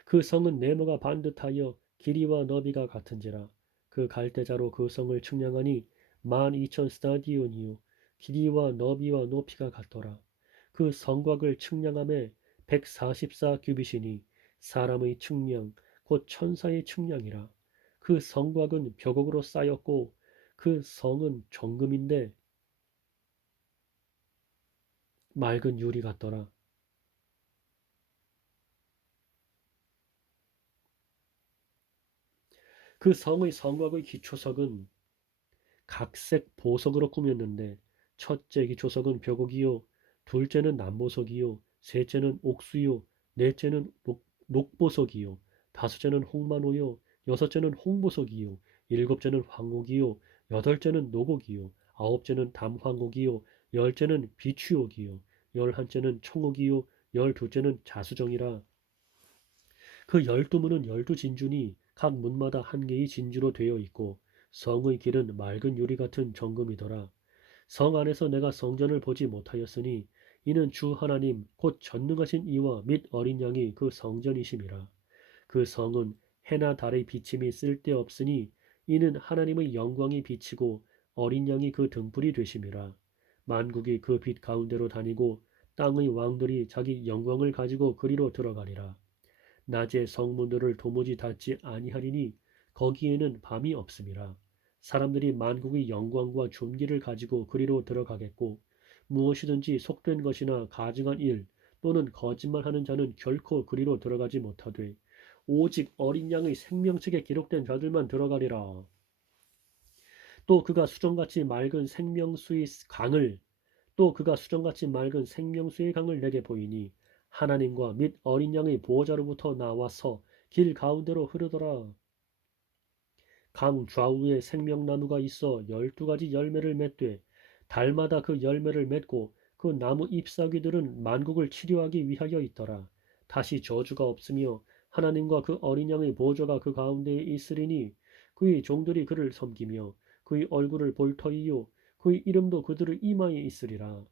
그 성은 네모가 반듯하여 길이와 너비가 같은지라. 그 갈대자로 그 성을 측량하니 12,000스타디온이요 길이와 너비와 높이가 같더라. 그 성곽을 측량함에 144규빗이니 사람의 측량 곧 천사의 측량이라. 그 성곽은 벽옥으로 쌓였고 그 성은 정금인데 맑은 유리 같더라. 그 성의 성곽의 기초석은 각색 보석으로 꾸몄는데 첫째 기초석은 벽옥이요 둘째는 남보석이요 셋째는 옥수요 넷째는 녹보석이요 다섯째는 홍만호요 여섯째는 홍보석이요 일곱째는 황옥이요 여덟째는 노곡이요 아홉째는 담황옥이요 열째는 비추옥이요 열한째는 청옥이요 열둘째는 자수정이라. 그 12문은 12진주니 각 문마다 한 개의 진주로 되어 있고 성의 길은 맑은 유리 같은 정금이더라. 성 안에서 내가 성전을 보지 못하였으니 이는 주 하나님 곧 전능하신 이와 및 어린 양이 그 성전이심이라. 그 성은 해나 달의 비침이 쓸데없으니 이는 하나님의 영광이 비치고 어린 양이 그 등불이 되심이라. 만국이 그 빛 가운데로 다니고 땅의 왕들이 자기 영광을 가지고 그리로 들어가리라. 낮에 성문들을 도무지 닫지 아니하리니 거기에는 밤이 없음이라. 사람들이 만국의 영광과 존귀를 가지고 그리로 들어가겠고 무엇이든지 속된 것이나 가증한 일 또는 거짓말하는 자는 결코 그리로 들어가지 못하되 오직 어린 양의 생명책에 기록된 자들만 들어가리라. 또 그가 수정같이 맑은 생명수의 강을 내게 보이니 하나님과 및 어린 양의 보호자로부터 나와서 길 가운데로 흐르더라. 강 좌우에 생명나무가 있어 12가지 열매를 맺되 달마다 그 열매를 맺고 그 나무 잎사귀들은 만국을 치료하기 위하여 있더라. 다시 저주가 없으며 하나님과 그 어린 양의 보좌가 그 가운데에 있으리니 그의 종들이 그를 섬기며 그의 얼굴을 볼 터이요 그의 이름도 그들의 이마에 있으리라.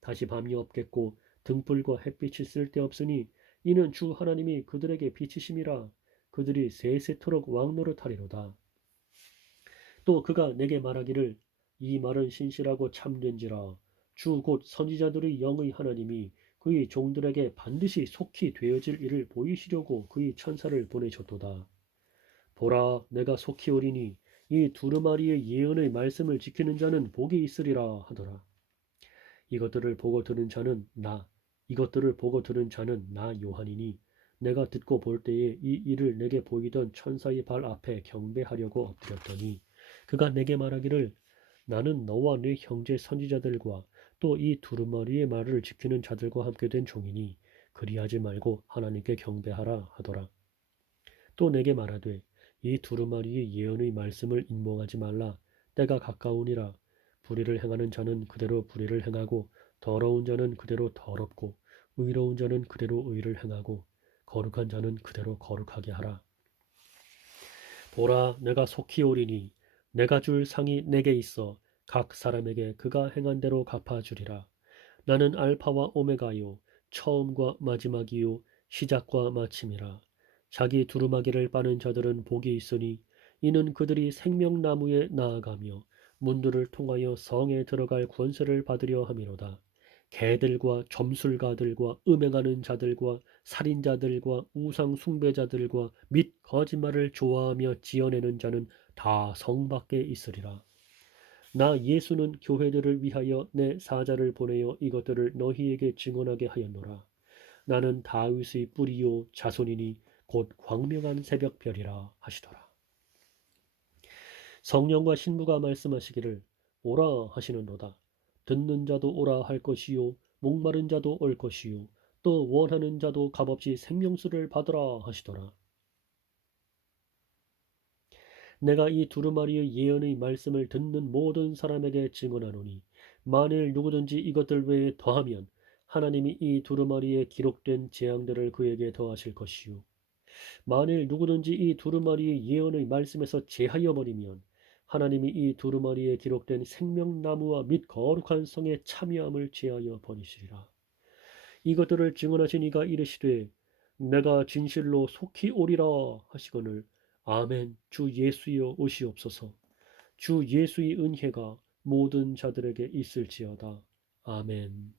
다시 밤이 없겠고 등불과 햇빛이 쓸데없으니 이는 주 하나님이 그들에게 비치심이라. 그들이 세세토록 왕노릇하리로다. 또 그가 내게 말하기를 이 말은 신실하고 참된지라. 주 곧 선지자들의 영의 하나님이 그의 종들에게 반드시 속히 되어질 일을 보이시려고 그의 천사를 보내셨도다. 보라, 내가 속히 오리니 이 두루마리의 예언의 말씀을 지키는 자는 복이 있으리라 하더라. 이것들을 보고 들은 자는 나 요한이니 내가 듣고 볼 때에 이 일을 내게 보이던 천사의 발 앞에 경배하려고 엎드렸더니 그가 내게 말하기를 나는 너와 네 형제 선지자들과 또 이 두루마리의 말을 지키는 자들과 함께 된 종이니 그리하지 말고 하나님께 경배하라 하더라. 또 내게 말하되 이 두루마리의 예언의 말씀을 인몽하지 말라. 때가 가까우니라. 불의를 행하는 자는 그대로 불의를 행하고 더러운 자는 그대로 더럽고 의로운 자는 그대로 의를 행하고 거룩한 자는 그대로 거룩하게 하라. 보라, 내가 속히 오리니 내가 줄 상이 내게 있어 각 사람에게 그가 행한 대로 갚아주리라. 나는 알파와 오메가요 처음과 마지막이요 시작과 마침이라. 자기 두루마기를 빠는 자들은 복이 있으니 이는 그들이 생명나무에 나아가며 문들을 통하여 성에 들어갈 권세를 받으려 함이로다. 개들과 점술가들과 음행하는 자들과 살인자들과 우상 숭배자들과 및 거짓말을 좋아하며 지어내는 자는 다 성 밖에 있으리라. 나 예수는 교회들을 위하여 내 사자를 보내어 이것들을 너희에게 증언하게 하였노라. 나는 다윗의 뿌리요 자손이니 곧 광명한 새벽별이라 하시더라. 성령과 신부가 말씀하시기를 오라 하시는도다. 듣는 자도 오라 할 것이요 목마른 자도 올 것이요 또 원하는 자도 값없이 생명수를 받으라 하시더라. 내가 이 두루마리의 예언의 말씀을 듣는 모든 사람에게 증언하노니 만일 누구든지 이것들 외에 더하면 하나님이 이 두루마리에 기록된 재앙들을 그에게 더하실 것이요 만일 누구든지 이 두루마리의 예언의 말씀에서 제하여 버리면 하나님이 이 두루마리에 기록된 생명나무와 및 거룩한 성에 참여함을 제하여 버리시리라. 이것들을 증언하신 이가 이르시되 내가 진실로 속히 오리라 하시거늘 아멘. 주 예수여 오시옵소서. 주 예수의 은혜가 모든 자들에게 있을지어다. 아멘.